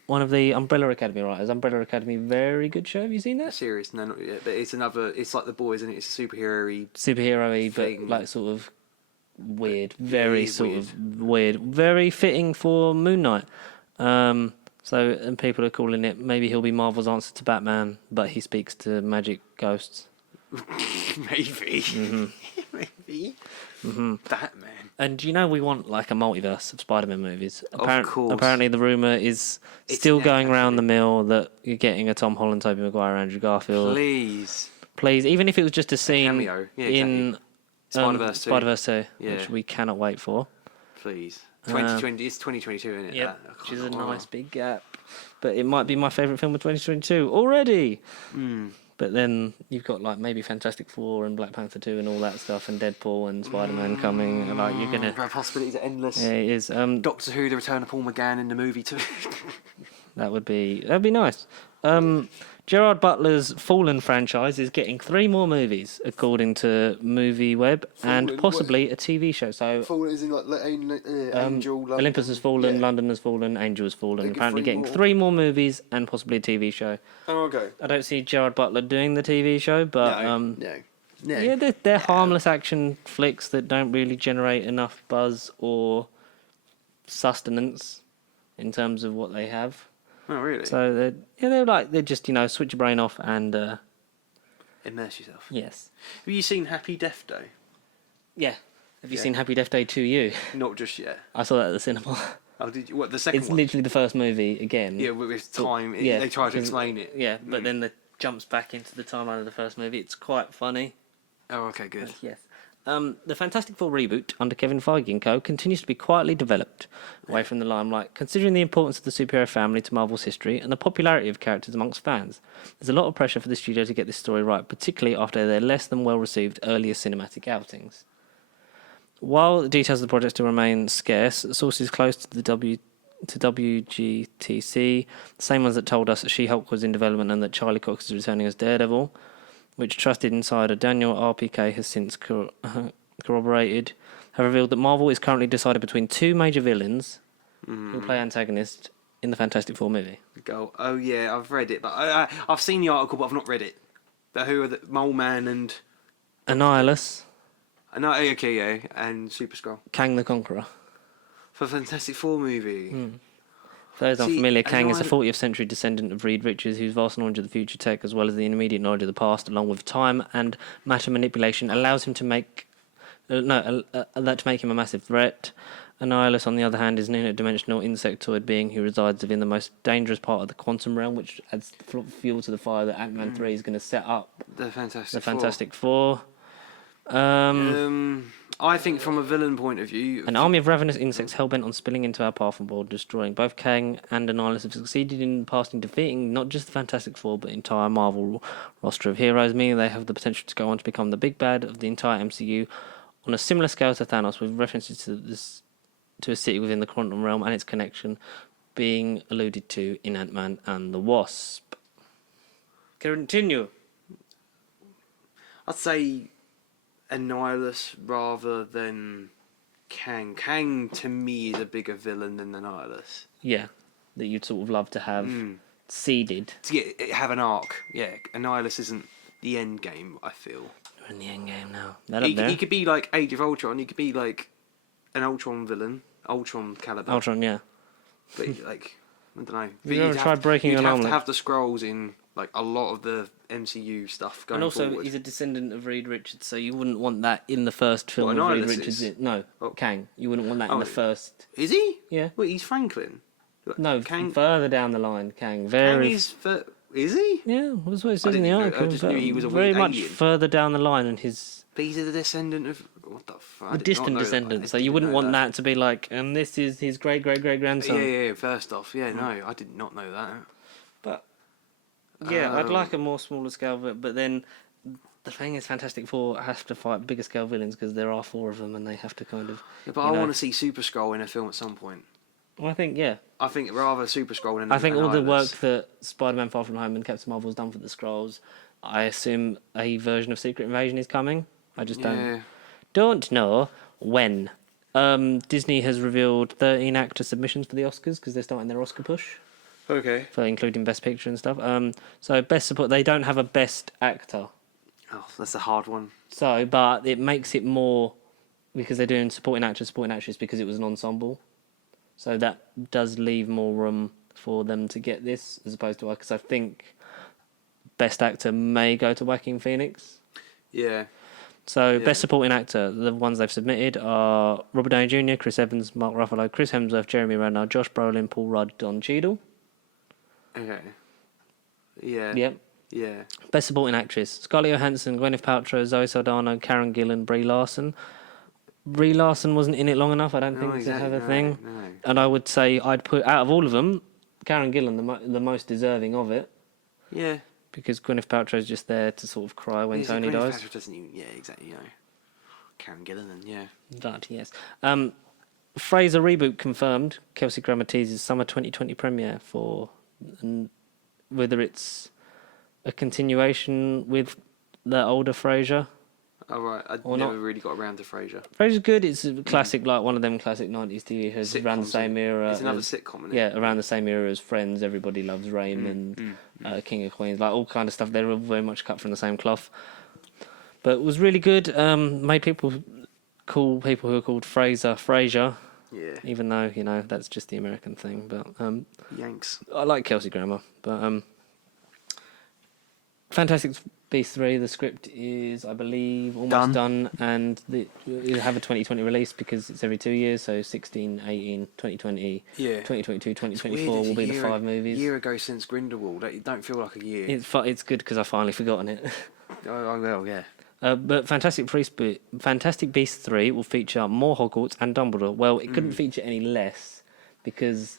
one of the Umbrella Academy writers. Umbrella Academy, very good show. Have you seen that? Series? No, not yet. But it's another. It's like The Boys, and it's a superhero-y, but like sort of weird, very weird, very fitting for Moon Knight. And people are calling it, maybe he'll be Marvel's answer to Batman, but he speaks to magic ghosts. Maybe. Mm-hmm. Maybe. Mm-hmm. Batman. And we want like a multiverse of Spider-Man movies. Of course. Apparently the rumour is still going around the mill that you're getting a Tom Holland, Tobey Maguire, Andrew Garfield. Please, even if it was just a scene in Spider-Verse 2, which we cannot wait for. Please. 2020, it's 2022, isn't it? Yeah, which is a nice big gap. But it might be my favourite film of 2022 already. But then you've got like maybe Fantastic Four and Black Panther 2 and all that stuff, and Deadpool and Spider-Man coming, and like you're gonna. The possibilities are endless. Yeah, it is. Doctor Who: The Return of Paul McGann in the movie too. That'd be nice. Gerard Butler's Fallen franchise is getting 3 more movies, according to MovieWeb, and possibly a TV show. So Fallen is in like Angel. London. Olympus has fallen, London has fallen, Angel has fallen. Apparently, getting 3 more movies and possibly a TV show. Oh, okay. I don't see Gerard Butler doing the TV show, but No. Yeah, they're harmless action flicks that don't really generate enough buzz or sustenance in terms of what they have. Oh, really? So they're just switch your brain off and immerse yourself. Yes. Have you seen Happy Death Day? Yeah. Have you seen Happy Death Day 2U? Not just yet. I saw that at the cinema. Oh, did you? What, the second one? It's literally the first movie again. Yeah, with time. They try to explain it. Yeah, but then it jumps back into the timeline of the first movie. It's quite funny. Oh, okay, good. Yes. The Fantastic Four reboot under Kevin Feige and co. continues to be quietly developed away from the limelight, considering the importance of the superhero family to Marvel's history and the popularity of characters amongst fans. There's a lot of pressure for the studio to get this story right, particularly after their less than well-received earlier cinematic outings. While the details of the project still remain scarce, sources close to the WGTC, the same ones that told us that She-Hulk was in development and that Charlie Cox is returning as Daredevil, which trusted insider Daniel RPK has since corroborated, have revealed that Marvel is currently decided between 2 major villains who play antagonists in the Fantastic Four movie. Oh yeah, I've read it, but I've seen the article, but I've not read it. But who are the Mole Man and Annihilus? Okay, yeah, and Super Skrull. Kang the Conqueror. For Fantastic Four movie. For those unfamiliar, Kang is a 40th century descendant of Reed Richards, whose vast knowledge of the future tech, as well as the immediate knowledge of the past, along with time and matter manipulation, allows him to make That to make him a massive threat. Annihilus, on the other hand, is an interdimensional insectoid being who resides within the most dangerous part of the quantum realm, which adds fuel to the fire that Ant-Man 3 is going to set up The the Fantastic Four. I think from a villain point of view... An army of ravenous insects hell-bent on spilling into our path world, destroying both Kang and Annihilus have succeeded in passing defeating not just the Fantastic Four, but the entire Marvel roster of heroes, meaning they have the potential to go on to become the big bad of the entire MCU on a similar scale to Thanos, with references to a city within the quantum realm and its connection being alluded to in Ant-Man and the Wasp. Continue. I'd say Annihilus rather than Kang. Kang, to me, is a bigger villain than Annihilus. Yeah, that you'd sort of love to have seeded. To have an arc. Yeah, Annihilus isn't the end game, I feel. We're in the end game now. He could be like Age of Ultron. He could be like an Ultron villain. Ultron caliber. Ultron, yeah. But like, I don't know. Have you ever tried breaking an arm? You'd have to have the Skrulls in like a lot of the MCU stuff going forward. And also, he's a descendant of Reed Richards, so you wouldn't want that in the first film of Reed Richards. No, Kang. You wouldn't want that in the first. Is he? Yeah. Wait, he's Franklin. No, Kang... further down the line, Kang. Is he? Yeah, that's what it says in the article. I just knew he was a very weird much alien. Further down the line, and his. But he's a descendant of what the fuck? A distant descendant, so you wouldn't want that to be like, and this is his great grandson. Yeah. First off, no, I did not know that. But yeah, I'd like a more smaller scale, but then the thing is, Fantastic Four have to fight bigger scale villains because there are 4 of them, and they have to kind of. Yeah, but I want to see Super Skrull in a film at some point. Well, I think I think rather Super Skrull than. I think all the work that Spider-Man: Far From Home and Captain Marvel's done for the Skrulls, I assume a version of Secret Invasion is coming. I just don't know when. Disney has revealed 13 actor submissions for the Oscars because they're starting their Oscar push. Okay. For including Best Picture and stuff. So Best Support, they don't have a Best Actor. Oh, that's a hard one. So, but it makes it more because they're doing supporting actress because it was an ensemble. So that does leave more room for them to get this as opposed to because I think Best Actor may go to Joaquin Phoenix. Yeah. So, Best Supporting Actor, the ones they've submitted are Robert Downey Jr., Chris Evans, Mark Ruffalo, Chris Hemsworth, Jeremy Renner, Josh Brolin, Paul Rudd, Don Cheadle. Okay. Yeah. Yep. Yeah. Best Supporting Actress, Scarlett Johansson, Gwyneth Paltrow, Zoe Saldana, Karen Gillan, Brie Larson. Brie Larson wasn't in it long enough, I don't think, to have a thing. No. And I would say I'd put, out of all of them, Karen Gillan the most deserving of it. Yeah. Because Gwyneth Paltrow's just there to sort of cry when Tony dies. Gwyneth Paltrow doesn't even... Yeah, exactly, Karen Gillan, and That, yes. Fraser reboot confirmed. Kelsey Grammer teases summer 2020 premiere for whether it's a continuation with the older Frasier. Oh, right. I never really got around to Frasier. Frasier's good. It's a classic, like one of them classic 90s TV shows around the same era. It's another sitcom, isn't it? Yeah, around the same era as Friends, Everybody Loves Raymond, King of Queens, like all kind of stuff. They're all very much cut from the same cloth. But it was really good. Made people call people who are called Frasier. Yeah. Even though, that's just the American thing. But Yanks. I like Kelsey Grammer. But Fantastic Beasts 3, the script is, I believe, almost done. And it'll have a 2020 release because it's every 2 years. So 16, 18, 2020, 2022, 2024 will be the 5 movies. A year ago since Grindelwald. It don't feel like a year. It's good because I've finally forgotten it. Oh, well, yeah. But Fantastic Beasts 3 will feature more Hogwarts and Dumbledore. Well, it couldn't feature any less because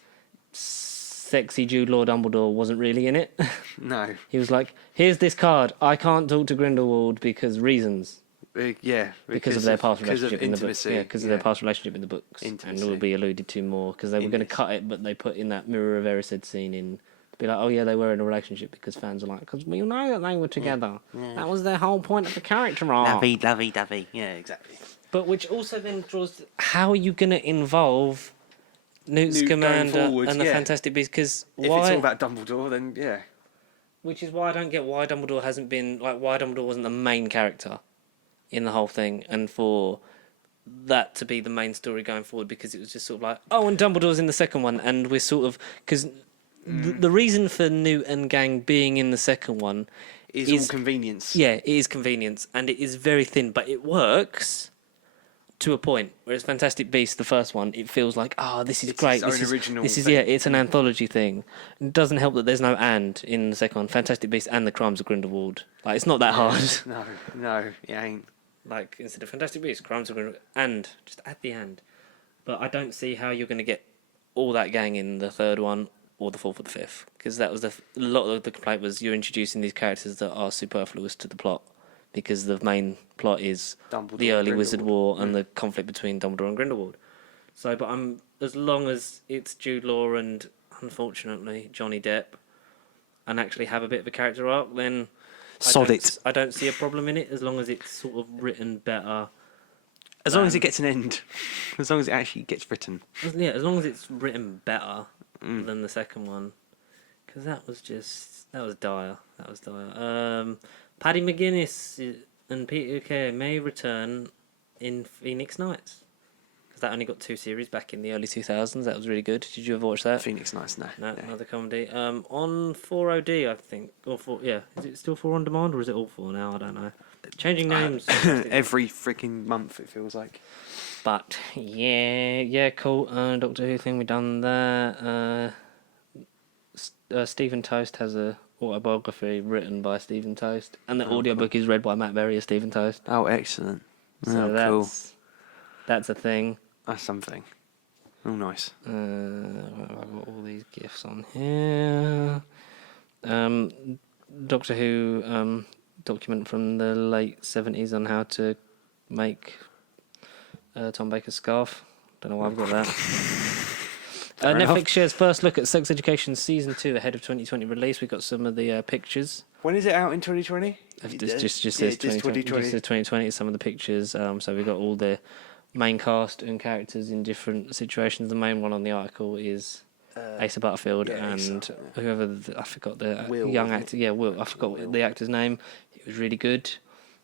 sexy Jude Law Dumbledore wasn't really in it. No. He was like, here's this card. I can't talk to Grindelwald because reasons. Because of their past relationship in the book. Yeah, because of their past relationship in the books. Intimacy. And it will be alluded to more because they were going to cut it, but they put in that Mirror of Erised scene in to be like, oh yeah, they were in a relationship because fans are like, because we know that they were together. Yeah. That was their whole point of the character arc. Lovey. Yeah, exactly. But which also then draws, how are you going to involve Newt Scamander and the Fantastic Beasts? Because if it's all about Dumbledore, then yeah. Which is why I don't get why Dumbledore hasn't been, like, why Dumbledore wasn't the main character in the whole thing, and for that to be the main story going forward, because it was just sort of like, oh, and Dumbledore's in the second one, and we're sort of, because the reason for Newt and gang being in the second one is all convenience. Yeah, it is convenience, and it is very thin, but it works to a point. Whereas Fantastic Beasts, the first one, it feels like, this is great. Its own original this is thing. it's an anthology thing. It doesn't help that there's no "and" in the second one. Fantastic Beasts and the Crimes of Grindelwald. Like, it's not that hard. No, it ain't. Like, instead of Fantastic Beasts, Crimes of Grindelwald, and just add the "and." But I don't see how you're going to get all that gang in the third one or the fourth or the fifth, because that was a lot of the complaint was you're introducing these characters that are superfluous to the plot, because the main plot is Dumbledore the early and Wizard Grindelwald. War and the conflict between Dumbledore and Grindelwald. So, but as long as it's Jude Law and, unfortunately, Johnny Depp, and actually have a bit of a character arc, then I don't see a problem in it, as long as it's sort of written better. As long as it gets an end. As long as it actually gets written. Yeah, as long as it's written better than the second one, because that was dire. Paddy McGuinness and Peter Kay may return in Phoenix Nights, because that only got 2 series back in the early 2000s. That was really good. Did you ever watch that? Phoenix Nights, no. Another comedy. On 4OD, I think, or 4. Yeah, is it still 4 on demand or is it all 4 now? I don't know. Changing names every freaking month, it feels like. But yeah, cool. Doctor Who thing, we done that. Stephen Toast has a autobiography written by Stephen Toast, and the audiobook is read by Matt Berry as Stephen Toast. Oh, excellent. So cool. That's a thing. That's something. Oh, nice. I've got all these gifs on here. Doctor Who document from the late 70s on how to make Tom Baker's scarf. Don't know why I've got that. Netflix shares first look at Sex Education Season 2 ahead of 2020 release. We've got some of the pictures. When is it out in 2020? Just says 2020. Just says 2020. Some of the pictures. So we've got all the main cast and characters in different situations. The main one on the article is Asa Butterfield and whoever I forgot the Will, young actor. Yeah, Will. I forgot the actor's name. It was really good.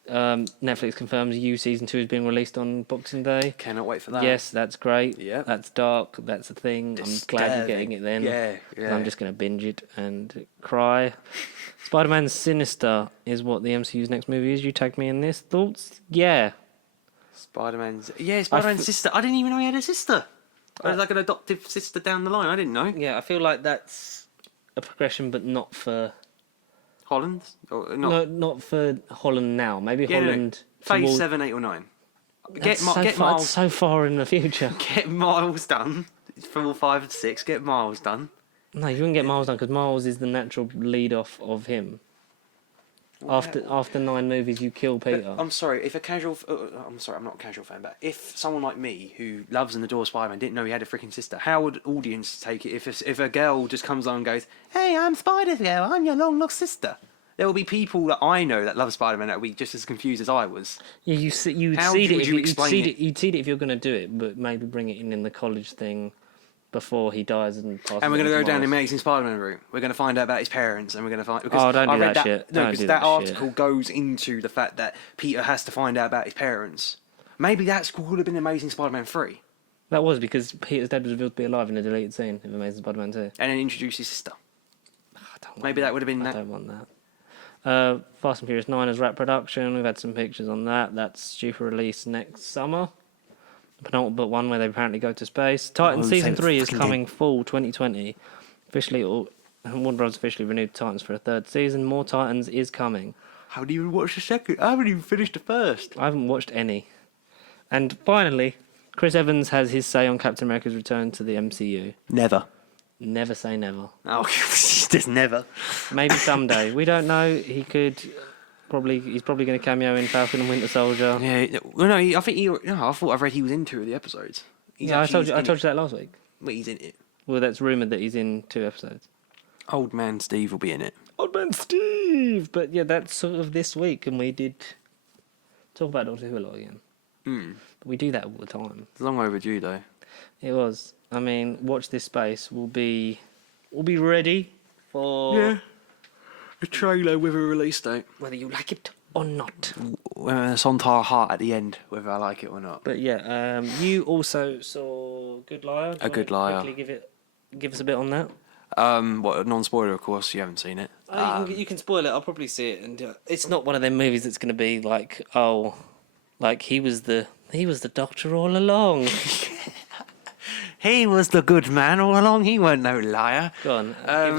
Netflix confirms You Season 2 is being released on Boxing Day. Cannot wait for that. Yes, that's great. Yeah. That's dark. That's a thing. I'm glad you're getting it then. Yeah. I'm just going to binge it and cry. Spider-Man Sinister is what the MCU's next movie is. You tagged me in this. Thoughts? Yeah. Spider-Man's sister. I didn't even know he had a sister. I was like an adoptive sister down the line. I didn't know. Yeah, I feel like that's a progression, but not for Holland? Or not? No, not for Holland now. Maybe Holland. No. Phase towards... 7, 8 or 9. Get Miles. So far in the future. Get Miles done. 4, 5 and 6. Get Miles done. No, you wouldn't get Miles done because Miles is the natural lead off of him. After 9 movies, you kill Peter. But I'm sorry, if a casual... I'm sorry, I'm not a casual fan, but if someone like me, who loves and adores Spider-Man, didn't know he had a freaking sister, how would audience take it if a girl just comes on and goes, "Hey, I'm Spider-Girl, I'm your long-lost sister"? There will be people that I know that love Spider-Man that will be just as confused as I was. Yeah, you'd see it if you're going to do it, but maybe bring it in the college thing before he dies and passes. And we're going to go down the Amazing Spider-Man route. We're going to find out about his parents, and we're going to find... Because don't do that shit. No, because that article goes into the fact that Peter has to find out about his parents. Maybe that would have been Amazing Spider-Man 3. That was because Peter's dad was revealed to be alive in a deleted scene of Amazing Spider-Man 2. And then introduce his sister. Maybe that would have been that. I don't want that. Fast and Furious 9 is wrap production. We've had some pictures on that. That's due for release next summer. Penultimate one where they apparently go to space. Titan Season 3 is coming fall 2020. Warner Bros. Officially renewed Titans for a 3rd season. More Titans is coming. How do you even watch the second? I haven't even finished the first. I haven't watched any. And finally, Chris Evans has his say on Captain America's return to the MCU. Never. Never say never. Oh, just never. Maybe someday. We don't know. He's probably going to cameo in Falcon and Winter Soldier. Yeah. Well, no. I thought I read he was in 2 of the episodes. I told you that last week. But he's in it. Well, that's rumoured that he's in 2 episodes. Old Man Steve will be in it. Old Man Steve! But yeah, that's sort of this week, and we did talk about Doctor Who a lot again. But we do that all the time. It's long overdue, though. It was. I mean, Watch This Space will be ready for a trailer with a release date, whether you like it or not. It's on to our heart at the end, whether I like it or not. But yeah, you also saw Good Liar. A Good Liar. Quickly give us a bit on that. What, non-spoiler, of course. You haven't seen it. You can spoil it. I'll probably see it, and it's not one of them movies that's going to be like, like he was the He was the Doctor all along. He was the good man all along. He weren't no liar. Go on. Ian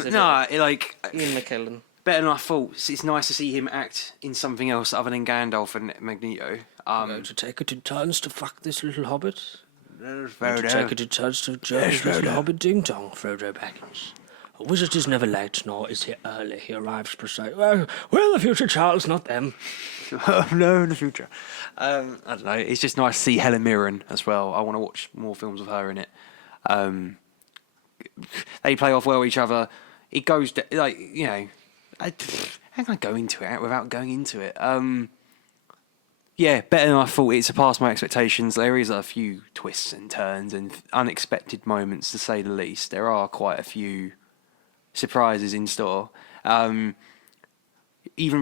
McKellen. Better than I thought. It's nice to see him act in something else other than Gandalf and Magneto. I'm going to take it in turns to fuck this little hobbit. Frodo. To take it in turns to join this little hobbit ding dong, Frodo Baggins. A wizard is never late, nor is he early. He arrives precise. Well, the future Charles, not them. Oh no, in the future. I don't know. It's just nice to see Helen Mirren as well. I want to watch more films with her in it. They play off well with each other. It goes how can I go into it without going into it? Yeah, better than I thought. It surpassed my expectations. There is a few twists and turns and unexpected moments, to say the least. There are quite a few surprises in store. Even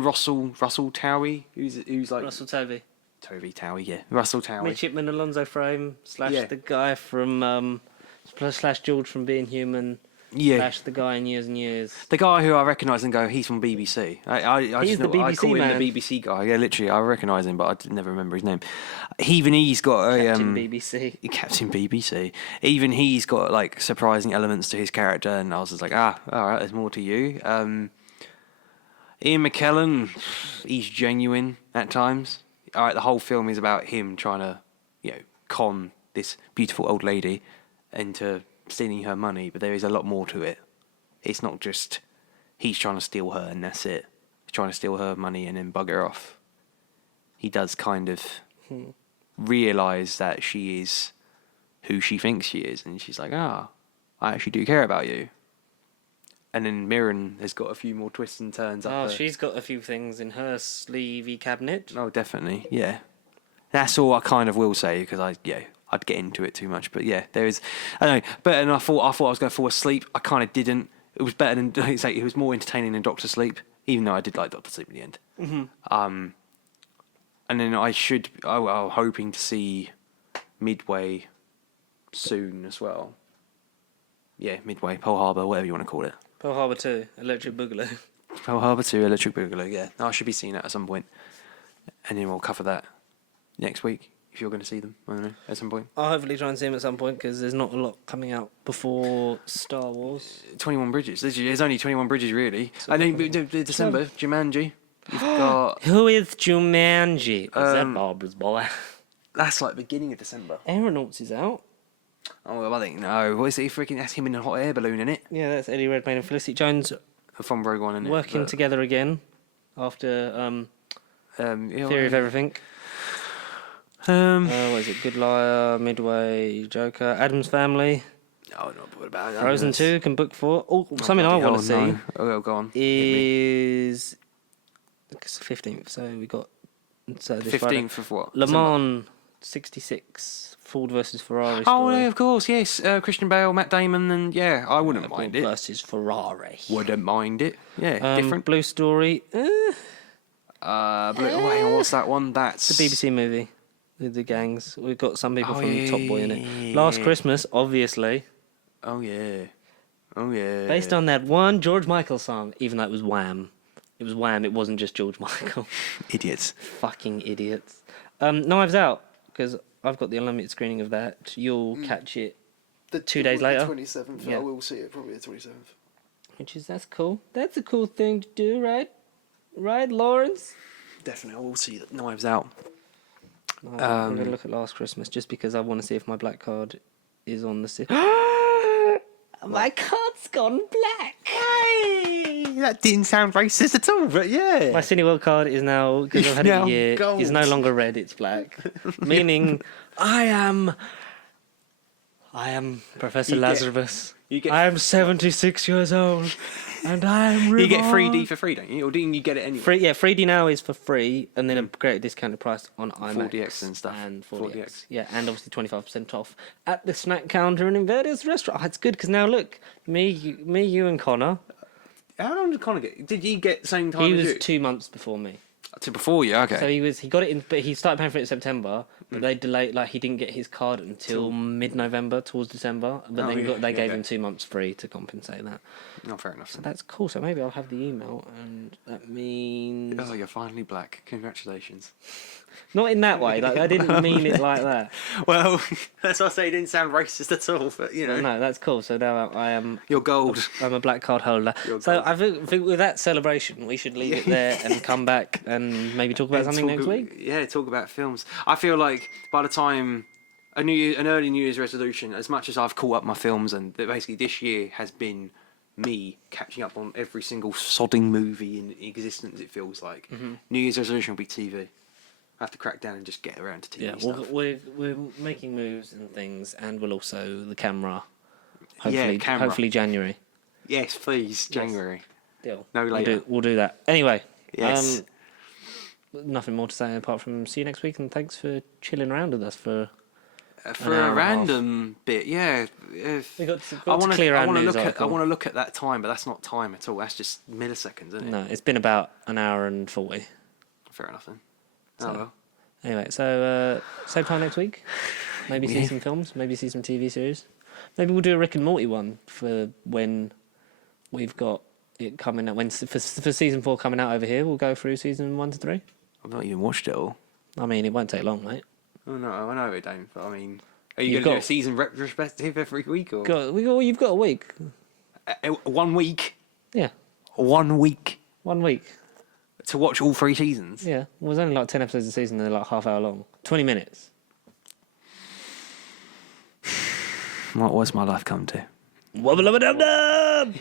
Russell Towie, who's like Russell Tovey. Towie, yeah. Russell Towie. Midshipman Alonzo Frame / Yeah. the guy from / George from Being Human. Yeah. / the guy in Years and Years. The guy who I recognise and go, he's from BBC. He's the BBC I call man. him the BBC guy. Yeah, literally, I recognise him, but I did never remember his name. He's got a Captain BBC. Captain BBC. Even he's got like surprising elements to his character, and I was just like, all right, there's more to you. Ian McKellen, he's genuine at times. All right, the whole film is about him trying to, con this beautiful old lady into stealing her money, but there is a lot more to it. It's not just he's trying to steal her and that's it. He's trying to steal her money and then bugger off. He does kind of realise that she is who she thinks she is, and she's like, I actually do care about you. And then Mirren has got a few more twists and turns up there. She's got a few things in her sleevey cabinet. Oh, definitely, yeah. That's all I kind of will say, because I'd get into it too much. But yeah, there is, I don't know, better than I thought. I thought I was going to fall asleep. I kind of didn't. It was better than, it was more entertaining than Doctor Sleep, even though I did like Doctor Sleep in the end. Mm-hmm. And then I'm hoping to see Midway soon as well. Yeah, Midway, Pearl Harbor, whatever you want to call it. Pearl Harbor 2, Electric Boogaloo. Pearl Harbor 2, Electric Boogaloo, yeah. I should be seeing that at some point. And then we'll cover that next week, if you're going to see them, I don't know, at some point. I'll hopefully try and see them at some point, because there's not a lot coming out before Star Wars. 21 Bridges. There's only 21 Bridges, really. I know, December, Jumanji. You've got... Who is Jumanji? Is that Barbara's boy? That's like beginning of December. Aeronauts is out. Oh, well, I think, no. What is it? That's him in a hot air balloon, isn't it? Yeah, that's Eddie Redmayne and Felicity Jones From Rogue One, isn't it? working together again after Theory of Everything. What is it? Good Liar, Midway, Joker, Addams Family. No, not bothered about it. Frozen 2 can book for. Oh, something I want to see no. Oh, go on. is it's the 15th. So we got this 15th of what? Le Mans 66. Ford versus Ferrari. Oh, story. yeah, of course, yes. Christian Bale, Matt Damon, and yeah, I wouldn't mind it. Versus Ferrari. Wouldn't mind it. Yeah, different. Blue Story. Hang on, what's that one? That's The BBC movie with the gangs. We've got some people from Top Boy in it. yeah. Last Christmas, obviously. Oh yeah. Based on that one George Michael song, even though it was Wham. It was Wham, it wasn't just George Michael. Idiots. Fucking idiots. Knives Out, because I've got the unlimited screening of that. You'll catch it 2 days later. 27th. Yeah. I will see it probably the 27th. That's cool. That's a cool thing to do, right? Right, Lawrence? Definitely, I will see that. Knives Out. I'm going to look at Last Christmas just because I want to see if my black card is on the... My card's gone black. Hey, that didn't sound racist at all, but yeah. My Cineworld card is now, because I've had it a year, gold. is no longer red, it's black. Meaning, I am Professor Lazarus. I am 76 years old, and I am reborn. You get 3D for free, don't you? Or didn't you get it anyway? 3D now is for free, and then a great discounted price on IMAX. 4DX and stuff. And 4DX. 4DX. Yeah, and obviously 25% off at the snack counter and in various restaurants. Oh, it's good, because now look, me, you and Connor. How long did Connor get? Did he get the same time He as was you? 2 months before me. To before you, okay. So he got it in, but he started paying for it in September. But they delayed, like he didn't get his card until mid-November, towards December. But they gave him 2 months free to compensate that. No, fair enough. So that's cool. So maybe I'll have the email, and that means you're finally black. Congratulations. not in that way. Like I didn't mean it like that. Well, that's why I say it didn't sound racist at all. But No, that's cool. So now I am. You're gold. I'm a black card holder. So I think with that celebration, we should leave it there and come back and maybe talk about something next week. Yeah, talk about films. I feel like by the time an early New Year's resolution, as much as I've caught up my films, and basically this year has been me catching up on every single sodding movie in existence. It feels like New Year's resolution will be TV. I have to crack down and just get around to TV stuff. We're making moves and things, and we'll also the camera. Hopefully January. Yes, please, January. Deal. No later. We'll do that. Anyway. Yes. Nothing more to say apart from see you next week, and thanks for chilling around with us for a random bit. Yeah. We got to clear our news article. I want to look at that time, but that's not time at all. That's just milliseconds, isn't it? No, it's been about an hour and 40. Fair enough then. So, anyway, so same time next week. Maybe see some films. Maybe see some TV series. Maybe we'll do a Rick and Morty one for when we've got it coming out. For season 4 coming out over here, we'll go through season 1 to 3. I've not even watched it all. I mean, it won't take long, mate. Oh no, I know it don't. But I mean, are you going to do a season retrospective every week or? You've got a week. 1 week. Yeah. 1 week. 1 week. To watch all 3 seasons. Yeah, well, there's only like 10 episodes a season. They're like half hour long, 20 minutes. What's my life come to? Wubba-lubba-dub-dub!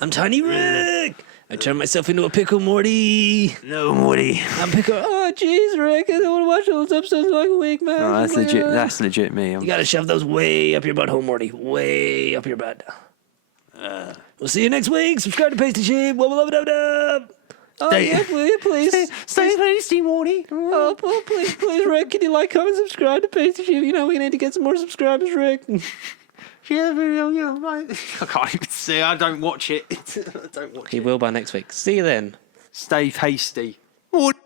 I'm Tiny Rick. I turned myself into a pickle, Morty. No, Morty. I'm pickle. Oh, jeez, Rick. I don't want to watch all those episodes in like a week, man. No, that's legit. That's legit me. You gotta shove those way up your butthole, Morty. Way up your butt. We'll see you next week. Subscribe to Pasty Sheep. Wubba-lubba-dub-dub. Oh, yeah, please. Stay pasty, Morty. Oh, please, Rick. Can you like, comment, subscribe to Pasty Sheep? You know, we need to get some more subscribers, Rick. Yeah, right. I can't even see. I don't watch it. I don't watch it. He will by next week. See you then. Stay pasty. Morty.